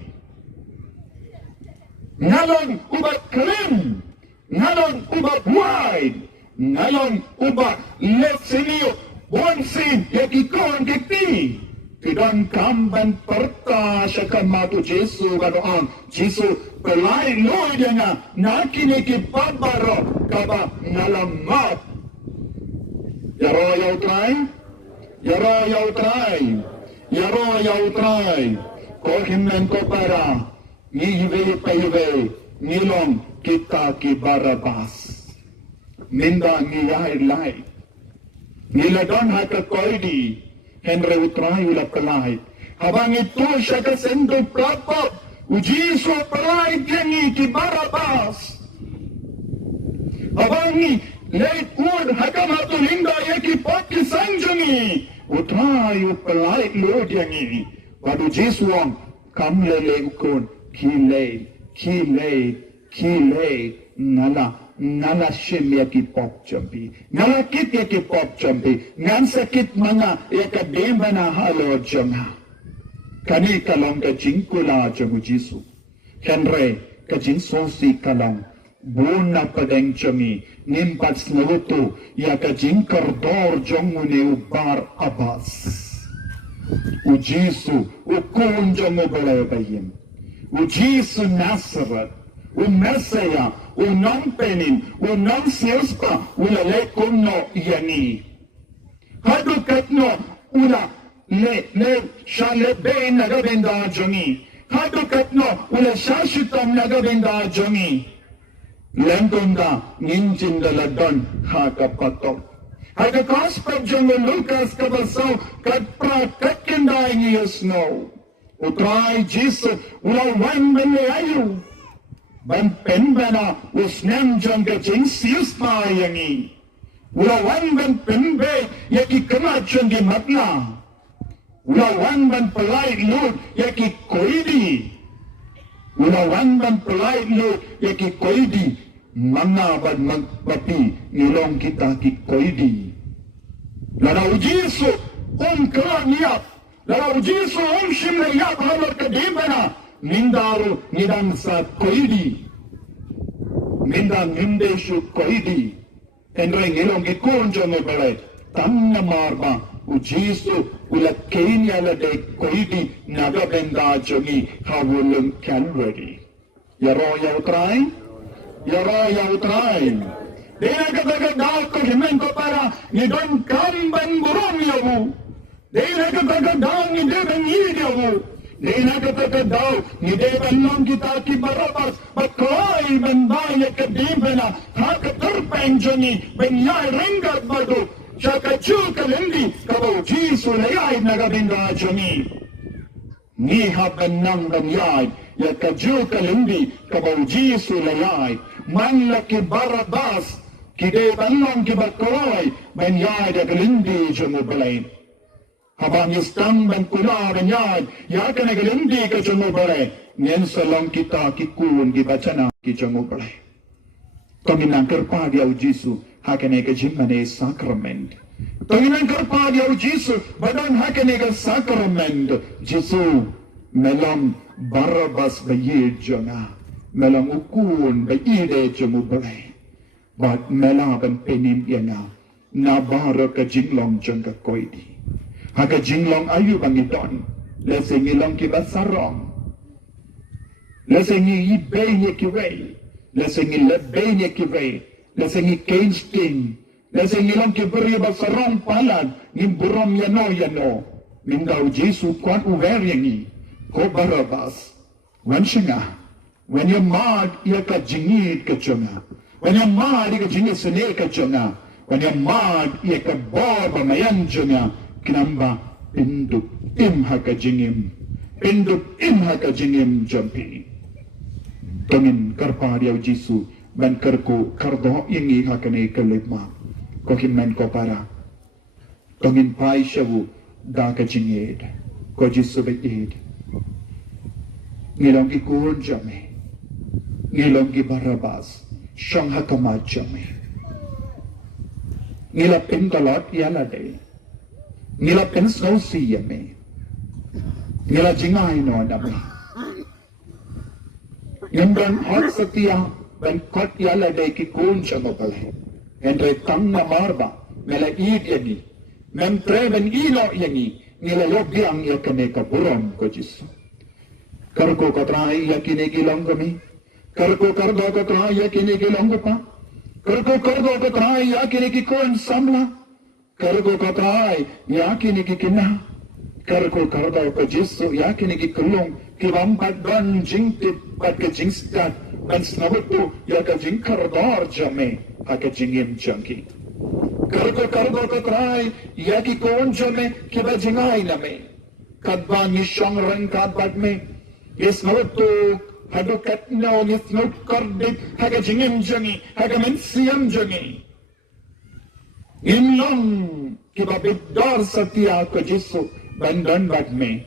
Ngalon uba klim, ngalon uba wide, ngalon uba let's see bonsin yakikon kekti. Tidon kamban perta shakamatu Jesu ganoon. Jesu pelai loy dia nga nakini ki pabaro kaba ngalamat. Yaro yaw try. Yaro yaw try. Yaro yaw try. Ko himnen ko para ngihiwe paiwe ngilong kita ki Barabas. Minda ngiyay lai. Niladon haka koidi. Henry utray ula pelai. Habang itu siya kasendo plapop. Ujiso pelai tiyangi ki Barabas. Habang ni late wood hakam hatulinda yaki poti sanjungi. Utray pelai lo tiyangi. Padu jisuang kamlele ukun. Kile. Nala shimya ki pop champi. Nala kit ya ki pop champi. Ngan sakit mga yakademba na halo janga. Kani kalong ka jingkula jamu Jisu. Henry ka jinsosi kalong. Buna padeng jami. Nimpat snaluto ya ka jingkardor jamu ni ubar abas. Ujisu ukun jamu balabayim. Ujisu Nazareth. Mesaya, unang penin, unang siyospa, ulalay kuno yani. Hadukat no, ula siya lebe nagabenda jongi. Hadukat no, ula siya siyutam nagabenda jongi. Lentunda, ninjin daladon, hakapatok. Hagakaspag jongo Lucas kabasaw, katkinday niyo snow. Utray Jesus, ula wan banayayo. Ban penbana usnem jangga jinsius mayangi. Ulawan ban penbe yaki kena janggi matna. Ulawan ban pelai lut yaki koidi. Ulawan ban pelai lut yaki koidi. Mana ban bapi nilong kita ki koidi. Lala ujisu kera niat. Lala ujisu shimle yap halor kadibana. Mindaru nidang sa koidi. Mindang hindeshu koidi. Henry ngilong ikunjo mo balay. Tanna marba. Ujisu ula kenya lade koidi. Nagabenda jongi hawulung Calvary. Yaro yaw try? Yaro yaw try. Dena katagadaw ko himen ko para nidon kamban burong yawu. Dena katagadaw nidon yawu. Dena katagadaw, nideban kita ki Barabas, baklay bandaya kadibena, hakatarpeng jani, benyay ringgat bado, siya kachul kalindi, kabaw Jisu layay nagabinda jani. Nihaban ng banyay, yakachul kalindi, kabaw Jisu layay, manla ki Barabas, kideban ki baklay, benyay nagalindi jamubalay. Habang istang ban kula banyad, yaka nagalindi ka jangubare, ngen salang kita kikun gibacana ki jangubare. Tanginang karpadi au Jisu, hakane ka jimmane sacrament. Tanginang karpadi au Jisu, badan hakane ka sacrament. Jisu, melang Barabas bayid janga, melang ukun bayide jangubare. Bat melaban penim yana, nabara ka jinglong jangka koidi. Haka jinglong ayu bangidon, lesengi long kibasarong, lesengi ibenye kiwei, lesengi lebenye kiwei, lesengi keinsting, lesengi long kiberi basarong palad, nimburom yano, mindaw Jisu kwan uveryengi, ko Barabas, wan siya when you mad, iya ka jingid ka chunga, when you mad, iya ka jingid sene ka chunga, when you mad, iya ka boba mayan chunga, kinamba pinduk imha ka jingim jampi tongin karpariaw Jisu ban karko kardo ingi hakane kalipma ko himmen ko para tongin pai shawu da ka jingid ko Jisu bayid ngilong ikun jami ngilong ki Barabas siyang hakamat jami ngilapin kalot yalade nila pensau siya me. Nila jingay no namin. Nindang hot sa tiya, ben kot yala day kikun siya mo pala. Entre tang na marba, mela iit yani. Memtre ben ilo yani. Nilalog yang yakane ka buram ko Jisu. Karko katrai yakine gilong kami. Karko kardo katrai yakine gilong pa. Karko kardo katrai yakine ki kon samla. Karko katrai yakine ki kina. Karko kardo ko Jisu yakine ki kulong ki wampat ban jingtip pat ke jingstat ban snabutu yaka jingkardar jame haka jingim jangki. Karko kardo katrai yaki kon jame ki ba jingai name. Kadban yishong rengkat bat me. Yes nabutu hadu katno yes no kardit haka jingim jangi haka mensiam jangi. Imlong ki ba bidar satya ko Jisu bandan bat me.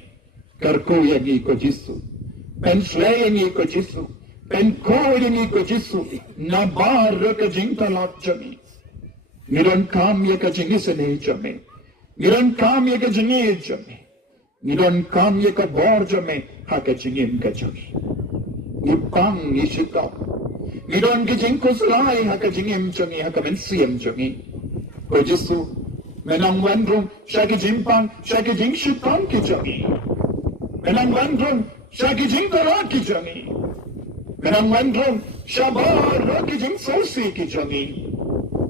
Karko yangi ko Jisu. Ben yangi ko Jisu. Ben ko yangi ko Jisu. Nabar ka jingtalak jangi. Niran kam ya ka jingi sene jame. Niran kam ya ka jingi jame. Niran kam ya ka bor jame haka jingin ka jame. Ipang ishikaw. Niran ka jing kuslay haka jingim jame haka mensiyam jame. Ko Jisu menang wandrong siya ki jimpang siya ki jing shikang ki jame. Menang wandrong siya ki jing tarak ki jame. Menang wandrong siya bar ki jing sosi ki jame.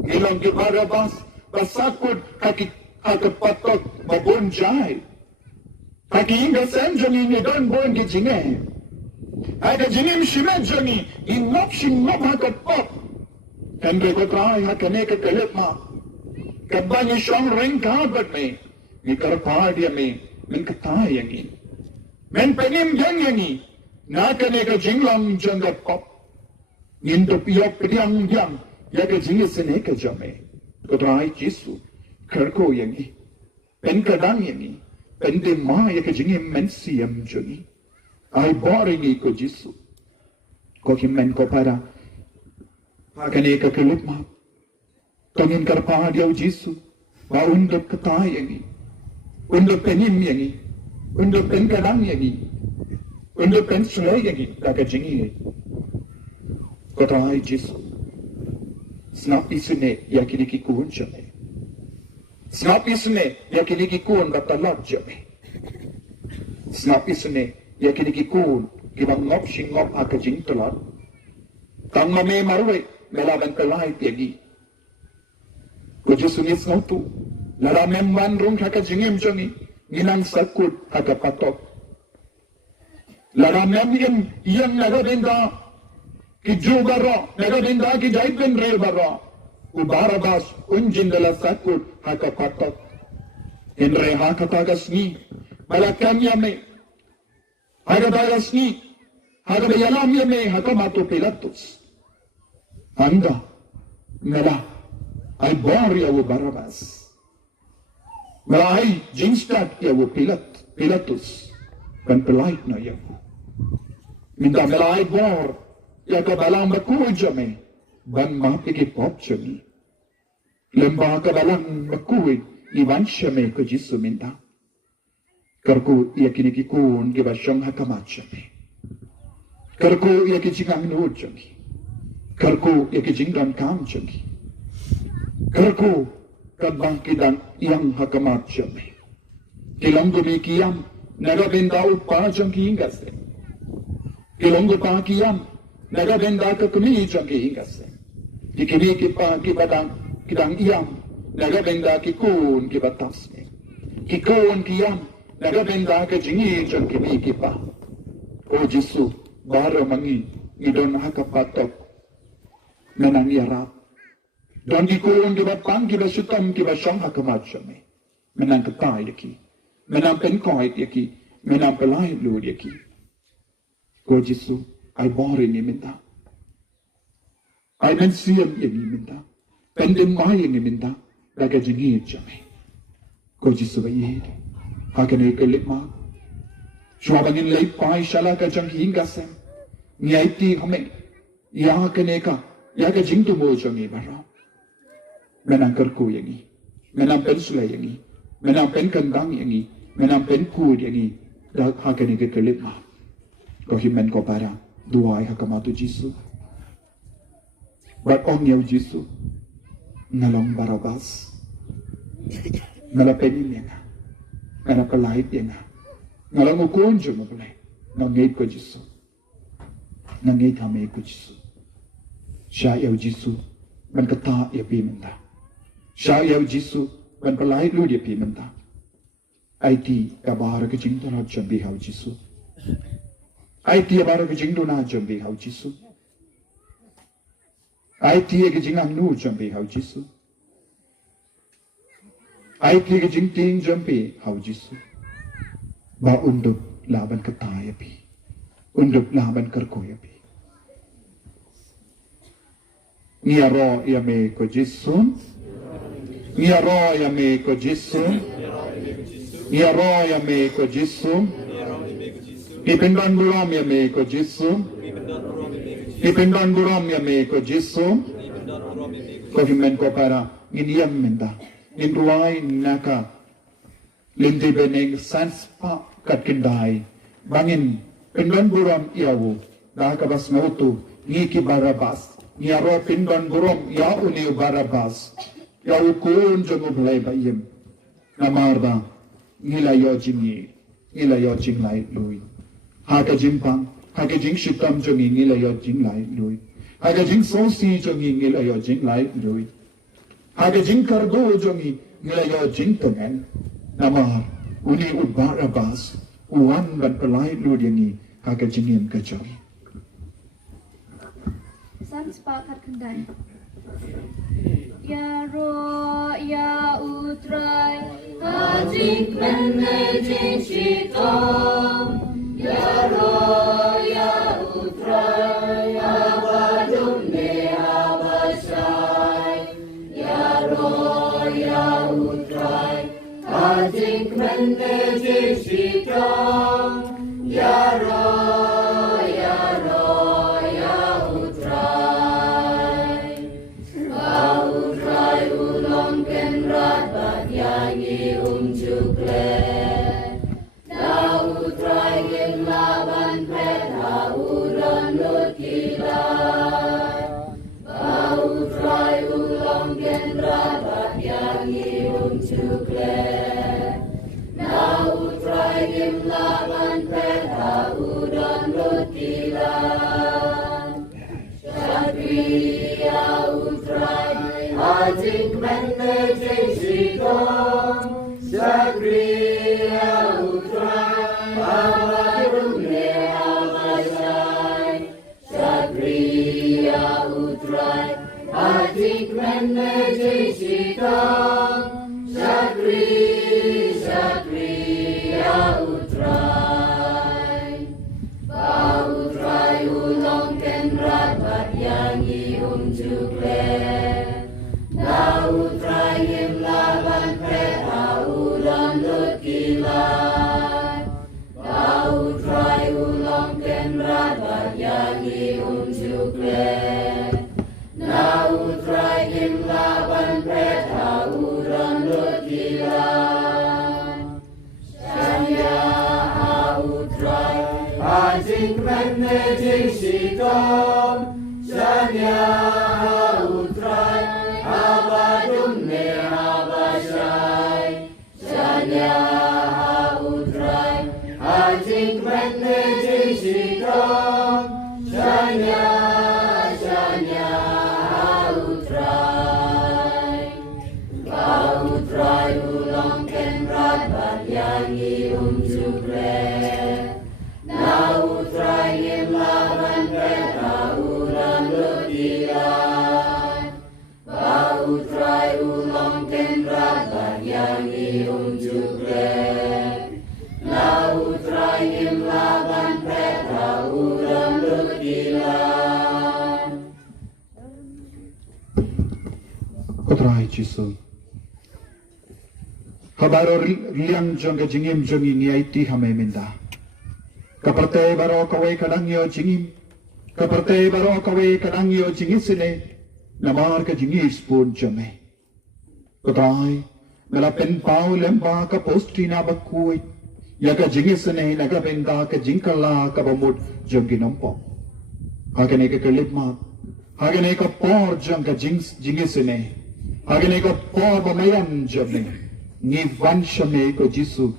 Ilang Barabas, basakod hakapatok mabunjay. Hakiinga senjani ni don bon gijinge. Haka jingim shimejani inop shingop hakapop. Henry Gotray hakaneka kalipma. Kabani shong ring kabat me. Ni karpadia me. Min katayangi. Men penim yangi. Nakaneka jinglam jangapop. Nindop yop yang yang. Yaka jingi seneka jame. Kodrai Jisu. Karko yangi. Pen kadang yangi. Pen de ma yaka jingi mensiam jangi. Ay boringi ko Jisu. Ko himen ko para. Hakaneka kalipma. Tongin karpadiaw Jisu. Ba undop kata yangi. Undop penim yangi. Undop pen kadang yangi. Undop pen sulay yangi. Laka jingi. Kodrai Jisu. Snap isune yakini ki kuhun jame. Snap isune yakini ki kuhun batalab jame. Snap isune yakini ki kuhun kibang ngop shingop haka jing tolat. Kang mame marwe melaban kalai tiagi. Kujo sungis ngotu. Lara memban rung haka jingim jangi. Ninang sakut haka patok. Lara memim yang nagadinda. Ki jugara, nagadinda ki jaipin re bara. Ubarabas, unjindala sakut, haka patok. Inre haka tagasni, malakam yame. Haka tagasni, haka bayalam yame, haka matu Pilatus. Anda, mela, ay bori awu Barabas. Mela ay jingstat yawu Pilatus. Kan pelait na yawu. Minta mela ay bor. Ya kabalang bakuj jame, ban mapiki pop jami. Lemba kabalang bakuj, iwan shame ko Jisu minta. Karku yakini kikun gibasyong hakamat jame. Karku yakijingang nuod jami. Karku yakijingang kam jami. Karku kadbang kidang iyang hakamat jame. Kilang gumikiyam, nagabindaw pa jang kiingase. Kilang gupakiyam, nagabenda ka kuni jangi ingase. Kikini kipa kibadang kidang iyam. Nagabenda kikun kibatasme. Kikun kiyam. Nagabenda ka jingi jangi kipa. O Jisu, bara mangi idon hakapatok nanang yarap. Don kikun kibatang kibasutam kibasyang hakamatsyame. Menang ketay yaki. Menang penkoy yaki. Menang pelay lud yaki. O Jisu, ay bori ni minta. Ay mensiyam ni minta. Pendem maya ni minta. Laga jingi jame. Ko Jisu bayid. Hakan ay kalipma. Suwabangin laipay shala ka jang hingasem. Ngayti kami. Yakan eka. Yaka jingto mo jangi bara. Menang karku yangi. Menang pensula yangi. Menang penkandang yangi. Menang penkud yangi. Hakan ay kalipma. Ko himen ko para. Duay hakamatu Jisu. But ong yaw Jisu. Ngalang Barabas. Ngalapenin niya nga. ngana kalai pianga ngala ngukun juma boleh ngait ko Jisu ngait hame ko Jisu sha yau Jisu ban kata ya pi menta sha yau Jisu ban kalai lu dia pi menta IT kabar ke jing tona jambi hau Jisu IT kabar ke jing tona jambi hau Jisu IT ke jing anu jambi hau Jisu IT ke jing ting jambi hau Jisu ba unduk laban kata ya pi unduk laban kerko ya pi Niaro ya me ko Jisu Niaro ya me ko Jisu Niaro ya me ko Jisu Ipindan buram ya me ko Jisu Ipindan buram ya me ko Jisu Ko himen ko para nginiam menda Ninruai naka Linti beneng sans pa katkindai Bangin pindan buram iawu Daka bas ngautu ngiki barabas Niaro pindan buram ya uni barabas Ya ukun jongu belai bayim Namarda Ngila yo jing lai lui Haka jimpang Haka jing shitam jongi ngila yo jing lai lui Haka jing sosi jongi ngila yo jing lai lui Haka jing kargo jongi ngila yo jing tengen Namar Uni barabas Uwan ban pelai lui yangi Haka jingim kejam San sepakat kendai. Ya roh ya utrai hajik menejing shitom. Ya roh ya utrai abadum ne abashai. Ya roh ya utrai hajik menejing shitom. Ya roh ya utrai. Utrai ulong kenrat bat yangi jukle. Da utrai gin laban pet ha uran lut kilai. Ba utrai ulong kenrat bat yangi jukle. Da utrai gin laban pet ha uran lut kilai. Shakriya utrai hajik menejing shitom. Shakriya utrai abadum ne abashai. Shakriya utrai hajik menejing shitom. Shakriya utrai. Ba utrai ulong kenrat bat yangi jukle. Da utrai him laban pet ha uran lut kilai. Da utrai ulong kenrat bat yangi jukle. Da utrai him laban pet ha uran lut kilai. Shanya ha utrai hajik menejing shitom. Shanya ha utrai abadum ne abashai. Shanya ha utrai hajik menejing shitom. Shanya ha utrai. Ba utrai ulong kenrat bat yangi jukle. Da utrai him laban pet ha uran lut kilai. Ba utrai ulong kenrat bat yangi jukle. Da utrai him laban pet ha uran lut kilai. Kotrai Jisu Kabaro liang jong ke jingim jongi ni IT hame minda Kaparte baro kawe kadangyo jingim Kaparte baro kawe kadangyo jingisine Namar ke jingis pun jame Kotrai Nala pen pau lemba ka posti na bakui Yaga jingisine naga benda ka jingkala ka bamut jongi nampo Hagane ke kelip ma Hagane ka por jong ka jingisine Hagane ko por bamayan jame ni vanshame ko Jisu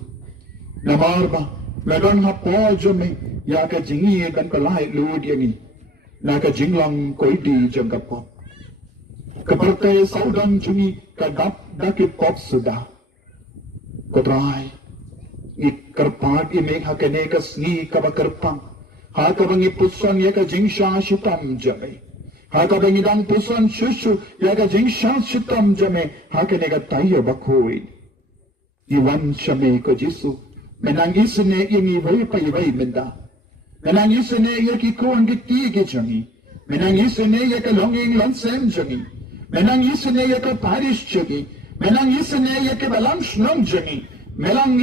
Namarba, ladon hapo jome, ya ka jingi kan pelai lud yang ni. Na ka jinglang koi di jam kapo. Kepertai saudang jungi ka dap dakit pop sudah. Kotrai, it kerpat imek hakene ka sni ka bakerpang. Ha ka bangi pusan ya ka jingsha shitam jame. Ha ka bangi dang pusan shushu ya ka jingsha shitam jame. Ha ka nega tayo bakoi. Iwan shame ko Jisu. Menang isne ingi vai menda. Menang isne ya ki kuang ki ki jangi. Menang isne ya ka longing lansem jangi. Menang isne ya ka parish jangi. Menang isne ya ka balam shlong jangi. Menang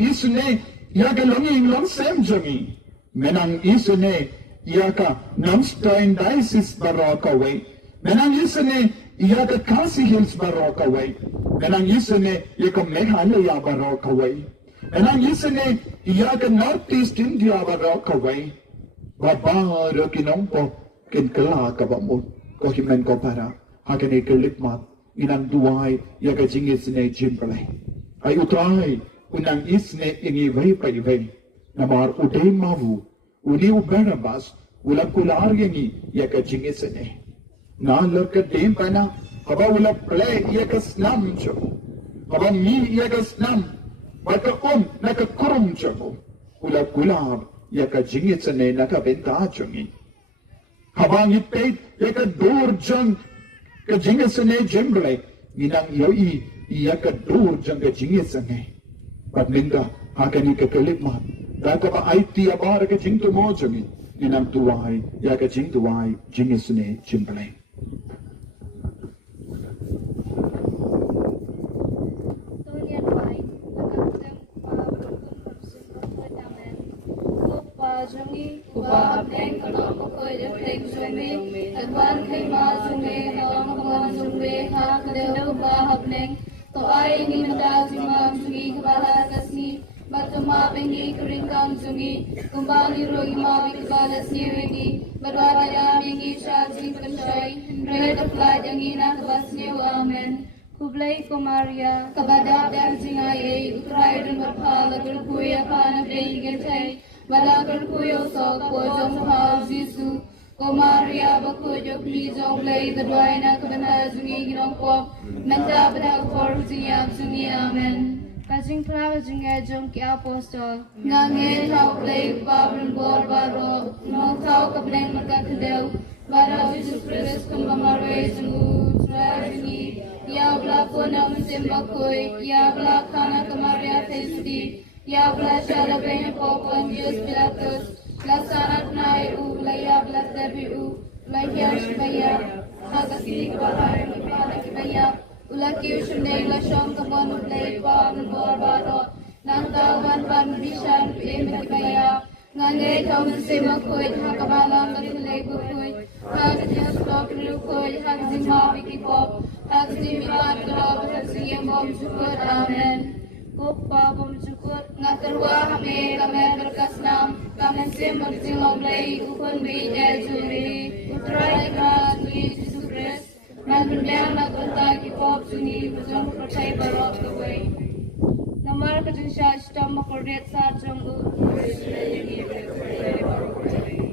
isne ya ka longing lansem jangi. Menang isne ya ka Namstein diocese barakaway. Menang isne ya ka Kasi Hills barakaway. Menang isne ya ka Meghalaya barakaway. Menang isne ya ka Northeast India barakaway. Babara kinompo kin kala ka bamut ko himen ko para hakane kelipmat inang duai ya ka jingisne jimplay. Ay utray unang isne ingi vai namar uday mavu uni ubarabas ulap kular yangi ya ka jingisne nalar ka dem pana haba ulap play ya ka snam cho haba mi ya ka snam bata naka kurum cho ulap kular ya ka jingisne naka benta chongi haba ngipet ya ka dur jang ka jingisne jimblay inang yoi ya ka dur jang ka jingisne Patminda hakani ka kelipmat daka ba IT abar ka jing tu mo jangi inang tuwai ya ka jing tuwai jingisne jimblay Jungi, kuba beng kana koi de pleng jungi, kadwan kai ma jungi, hawang kawan jungi, ha kadeu kuba hableng, to ai ni menda jima jungi kabala kasni, batuma bengi kuringkang jungi, kumbali rogi ma bikabala siwedi, badwara ya bengi shaji kanshai, red of light yangi na kabasne amen. Kublai Kumaria, kabada dan jingai, utrai dan berpala kerkuya pana bengi gentai. Balakar kuyo so kojong hal Jisu Komaria bakuyo klijong play the dwaina kabana jungi ginong pop menta badang for jiyam jungi amen. Kajing klawa jungi jong ki apostol ngange tau play babun bor baro nong tau kableng makakadeu baro Jesus Christ kumbamare jungu trajuni ya blakona msimbakoy ya blakana Kamaria festi ya blashala ben popon Dios Pilatus lasanat nai ulaya blas debu ulaya shbaya hagasi kabahar kipala kibaya ulaki ushunday lashong kabon ulay pam borbado nantawan pan bishan pim kibaya ngangay tawon simakoy hakabalang katilay bukoy hagadios kopru koy hagzima wikipop hagzimipan kalab hagsiyam bom syukur amen. Kupa pemcukur ngaterwa kami berkasnam kami simur silong lay ukun bida juri utrai keras Yesus Kristus Malbundiang nagpunta kipop sungi bujong percaya barok kaway Namar kajensya istam makordet sarjong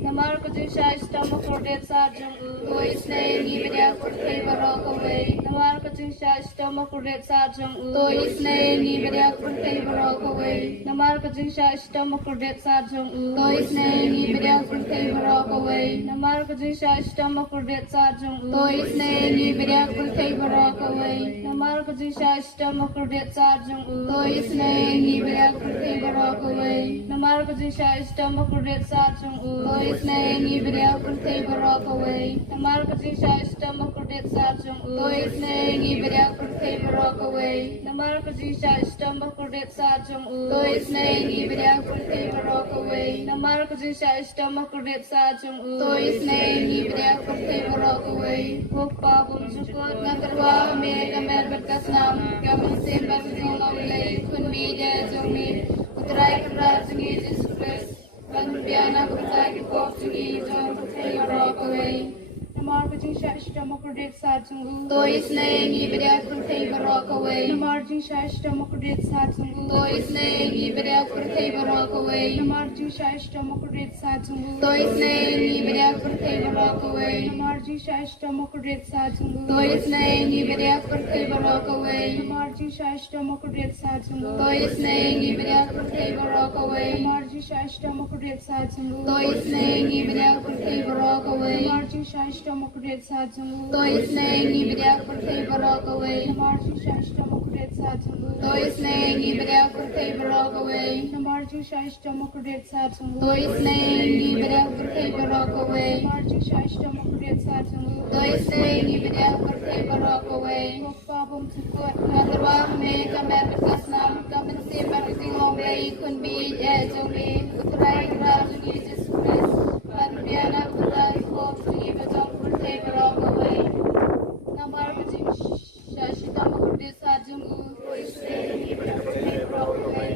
Namar kajensya istam makordet sarjong to isnay ngibidia kurkay barok kaway Namar kajensya istam makordet sarjong to isnay ngibidia kurkay barok kaway Namar kajensya istam makordet sarjong to isnay ngibidia kurkay barok kaway Namar kajensya istam makordet sarjong to isnay ngibidia kurkay barok kaway Namar kajensya istam makordet sarjong to isnay ngibidia kurkay barok kaway Namar kajensya istam makordet sarjong to isnay ngibidia kurkay barok kaway Namar kajensya istam makordet sarjong to isnay ngibidia kurkay barok kaway Namar kajensya istam makordet sarjong to isnay ngibidia kurkay barok kaway Namar kajensya istam makordet sarjong to isnay ngibidia kurkay barok kaway Kupa pemsyukur ngaterwa kami berkasnam kami simbar silong lay kun bida jungi utrai keras jungi Jesus Kristus Bandiana kurtai kipop jungi jong kurkay barok kaway Namarjing Shashdamokradit Satsungu. To is name Ibria Kurtei Barak away. Namarjing Shashdamokradit Satsungu. To is name Ibria Kurtei Barak away. Namarjing Shashdamokradit Satsungu. To is name Ibria Kurtei Barak away. Namarjing Shashdamokradit Satsungu. To is name Ibria Kurtei Barak away. Namarjing Shashdamokradit Satsungu. To is name Ibria Kurtei Barak away. Namarjing Shashdamokradit Satsungu. To is name Ibria Kurtei Barak away. Namarjing Shashdamokradit Satsungu. To is name Ibria Kurtei Barak away. Namarjing Shashdamokradit Satsungu. To is name Ibria Kurtei Barak away. Namarjing Shashdamokradit Satsungu. To is name Ibria Kurtei Barak away. Namarjing Shashdamokradit Satsungu. To is name Ibria Kurtei Barak away. Kokpabum Tukut. Nadarwah me kamer berkasnam kamen se marketing away kun be ejome utrai rajuni Jesus Christ Parbiana Budai hope to give a dog for table rock away. Namar Bajim Shashidam Kurdi Sajungu.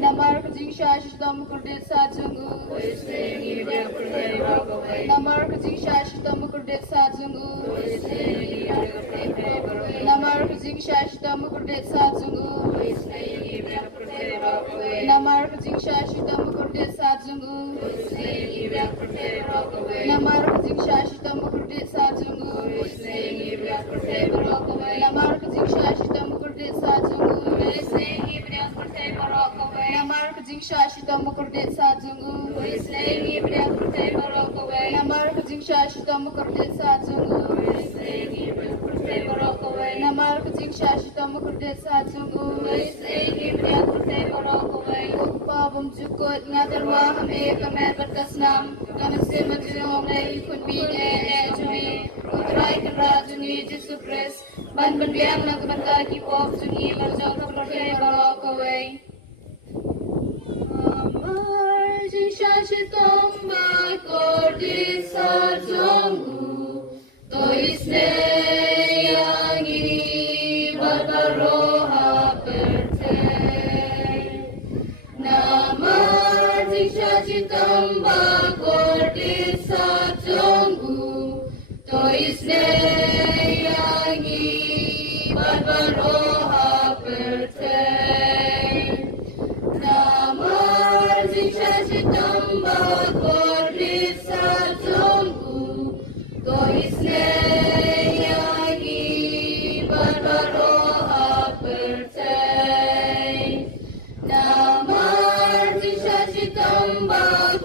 Namar Bajim Shashidam Kurdi Sajungu. Namar Bajim Shashidam Kurdi Sajungu. Namar Bajim Shashidam Kurdi Sajungu. Namar Bajim Shashidam Kurdi Sajungu. Namar Bajim Shashidam Kurdi Sajungu. Namar Bajim Shashidam Kurdi Sajungu. Namar Bajim Shashidam Kurdi Sajungu. Namar Bajim Shashidam Kurdi Sajungu. Namar Bajim Shashidam Kurdi Sajungu. Kokpabum Jukut Nadarwah me kamer berkasnam kamen se marketing away kun be ejome utrai rajuni Jesus Christ ban biang nak banda ki pop juni marjau kapate barak away. Namarjing Shashitam Kurdi Sajungu. To isne yangi barbaroha perte. Namarjing Shashitam Kurdi Sajungu. To isne yangi barbaroha perte. Namarjing Shashitam Kurdi Sajungu. To isne yangi barbaroha perte. Namarjing Shashitam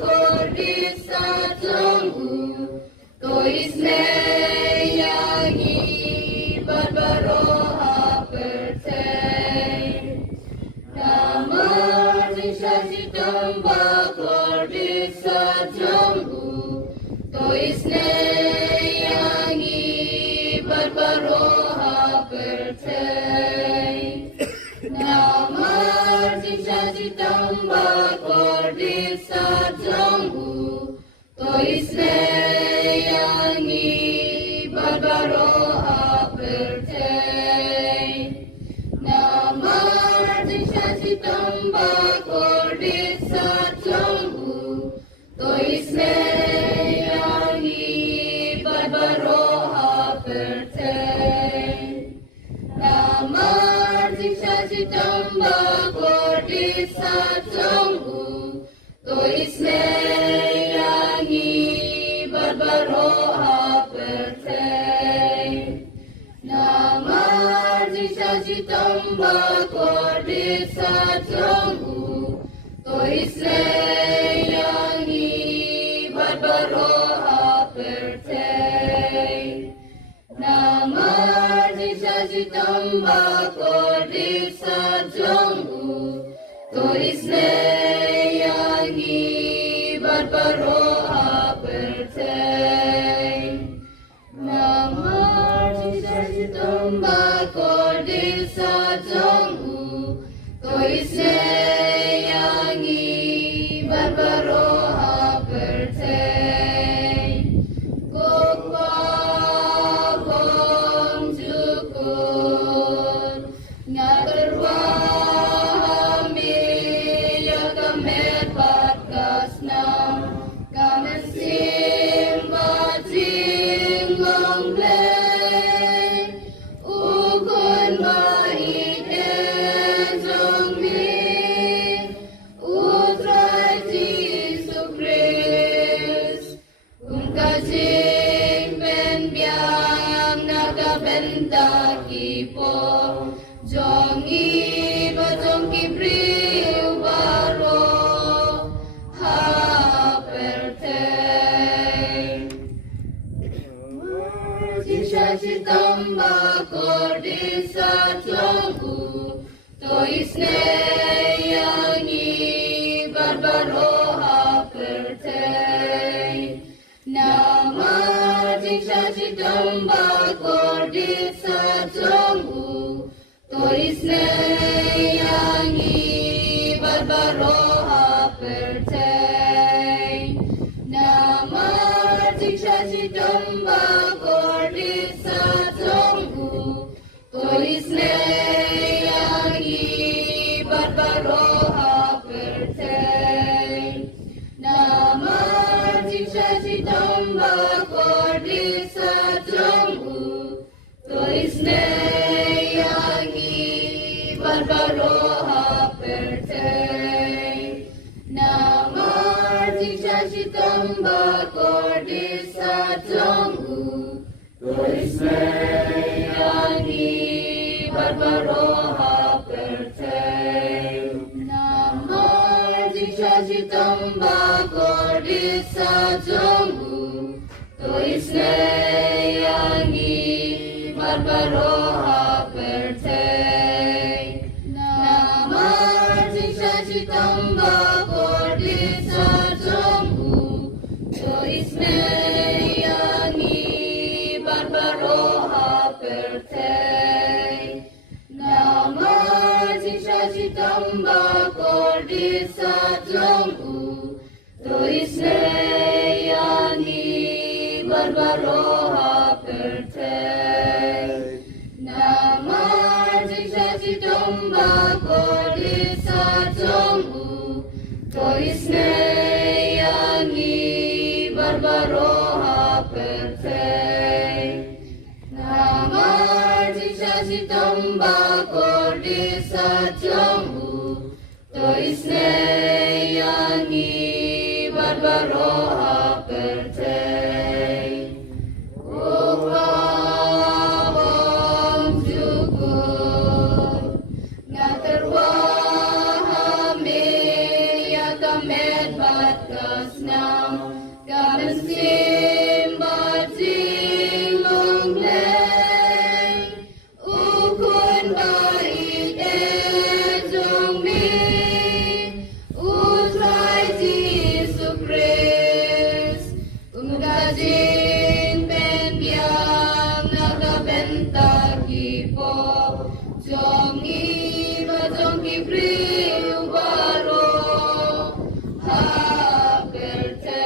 Kurdi Sajungu. To isne yangi barbaroha perte. Namarjing Shashitam Kurdi Sajungu. To isne yangi barbaroha perte. Namarjing Shashitam Kurdi Sajungu. To isne yangi barbaroha perte. Namarjing Shashitam Kurdi Sajungu. To isne yangi barbaroha perte. Namarjing Shashitam Kurdi Sajungu. To isne yangi barbaroha perte. Namarjing Shashitam Kurdi Sajungu. To isne yangi barbaroha perte. Namarjing Shashitam Kurdi Sajungu. To isne yangi barbaroha perte. Namarjing Shashitam Kurdi Sajungu. To isne yangi barbaroha perte. Kokpabum Jukut Nadarwah me kamer berkasnam kamen sim bajing po jong i ba jong ki priu baro ha per te Jisha chitamba kordi sa chongu to isne yangi barbaro ha per te Nama Jisha chitamba kordi sa chongu to isne yangi barbaro ha per te Nama Jisha chitamba kordi sa chongu to isne yangi barbaro ha per te Nama Jisha chitamba kordi sa chongu to isne yangi barbaro ha per te Nama Jisha chitamba kordi sa chongu to isne yangi barbaro ha per te Nama Jisha chitamba kordi sa chongu to isne yangi barbaro ha per te Nama Jisha chitamba kordi sa chongu to isne yangi barbaro ha per te Nama Jisha chitamba kordi sa chongu to isne yangi barbaro ha per te Nama Jisha chitamba kordi sa chongu to isne yangi barbaro ha per te Nama Jisha chitamba kordi sa chongu to isne yangi barbaro ha per te Upawang syukur ngaterwahame ya kamet batas nam kamen simbat singong leng ukun bait jong mi utrai Jesu Christ Gajin pendiang nakabenta kipo Jongi ba jongi priu baro ha per te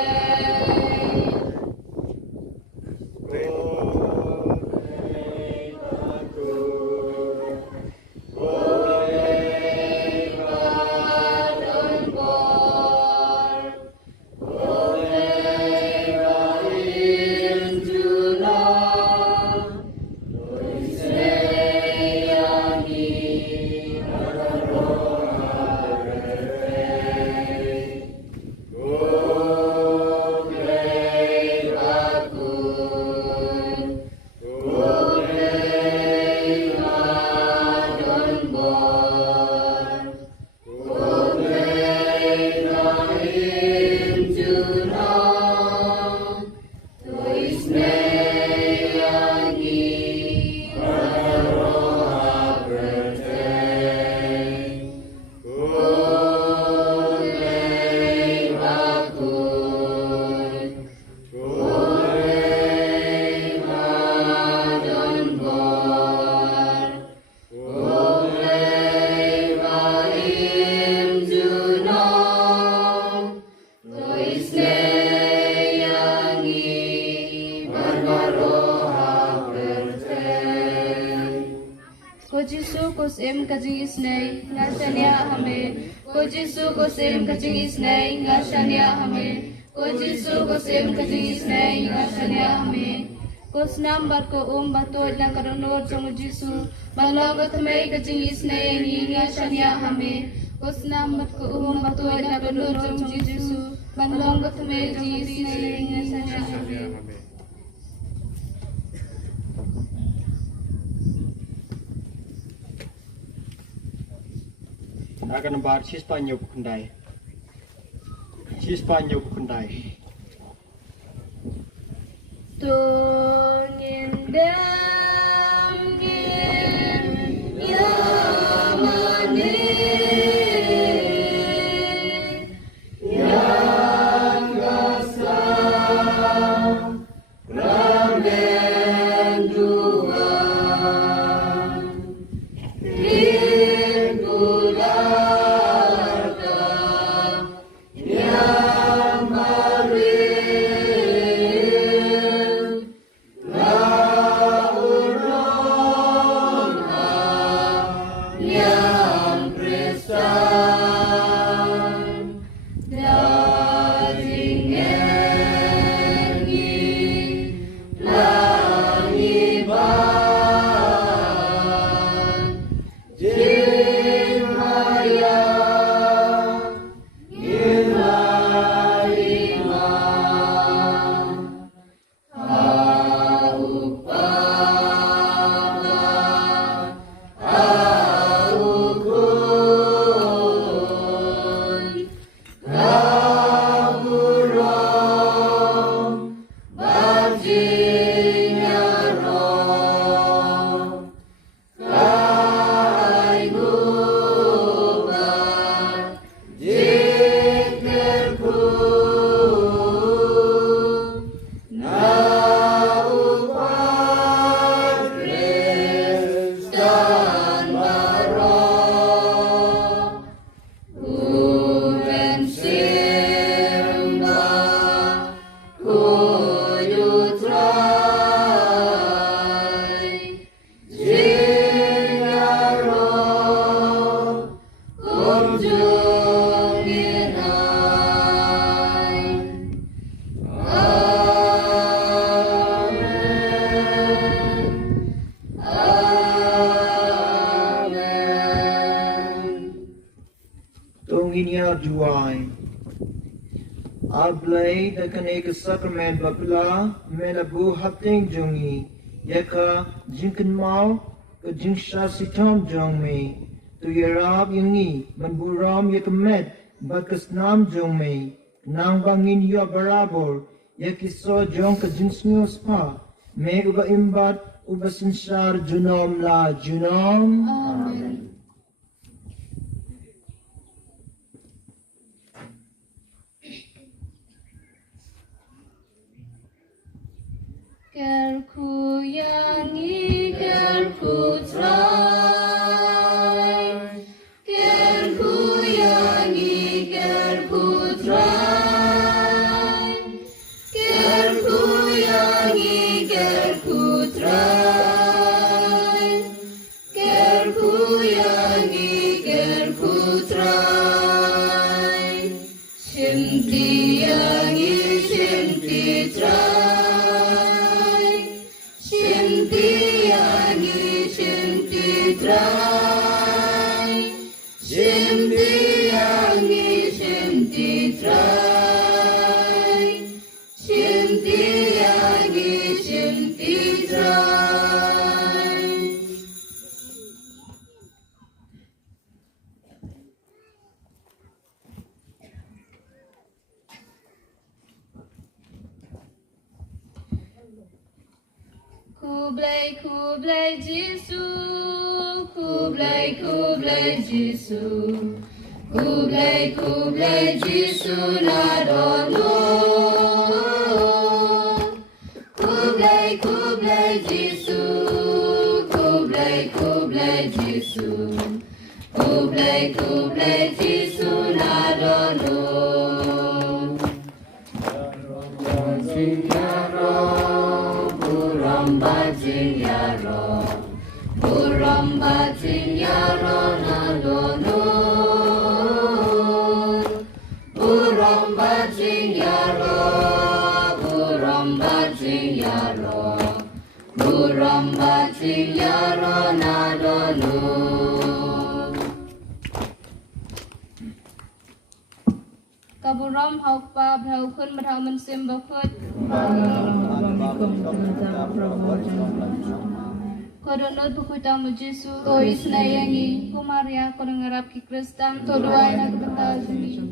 Kusim kajing isnay ngasanya hame Kujisu kusim kajing isnay ngasanya hame Kujisu kusim kajing isnay ngasanya hame Kusnam barko batoy lang karunod sa Jisu Balagot hame kajing isnay ngasanya hame Kusnam barko batoy lang karunod sa Jisu Balagot hame kajing isnay ngasanya hame akan bar Spanyol kendai. Spanyol kendai. Tungin damgin yamani yang kasam ramen dua rindularka yang maril laurona yang presan daging engi langiban jimaya gilaiman Tunginya juai. Ablay dakan eka sakramen bapla menabu hapting jungi. Yaka jinkan mau ke jingsha sitam jong me. Tu yarab yangi manburam yakamet bakas nam jong me. Nang bangin yo barabor yakiso jong ke jingsnyo spa. Me uba imbat uba sinshar junom la junom. Amen. Kerku yangi kerku try, kerku yangi kerku try, kerku yangi kerku try, kerku yangi kerku try, shimti yangi shimti try. Kublai kublai Jisu, kublai kublai Jisu, kublai kublai Jisu nadono. Kublai kublai Jisu, kublai kublai Jisu, kublai kublai Jisu nadono. Bajing yaro, buram bajing yaro nadono, buram bajing yaro, buram bajing yaro, buram bajing yaro nadono. Kaburam hauk pa bhau khun bhau man sim bakut. Koronot pukutamu Jesu, to isnayangi, Ko Maria, ko nangarap ki Kristan, to duay nagbatal sumi.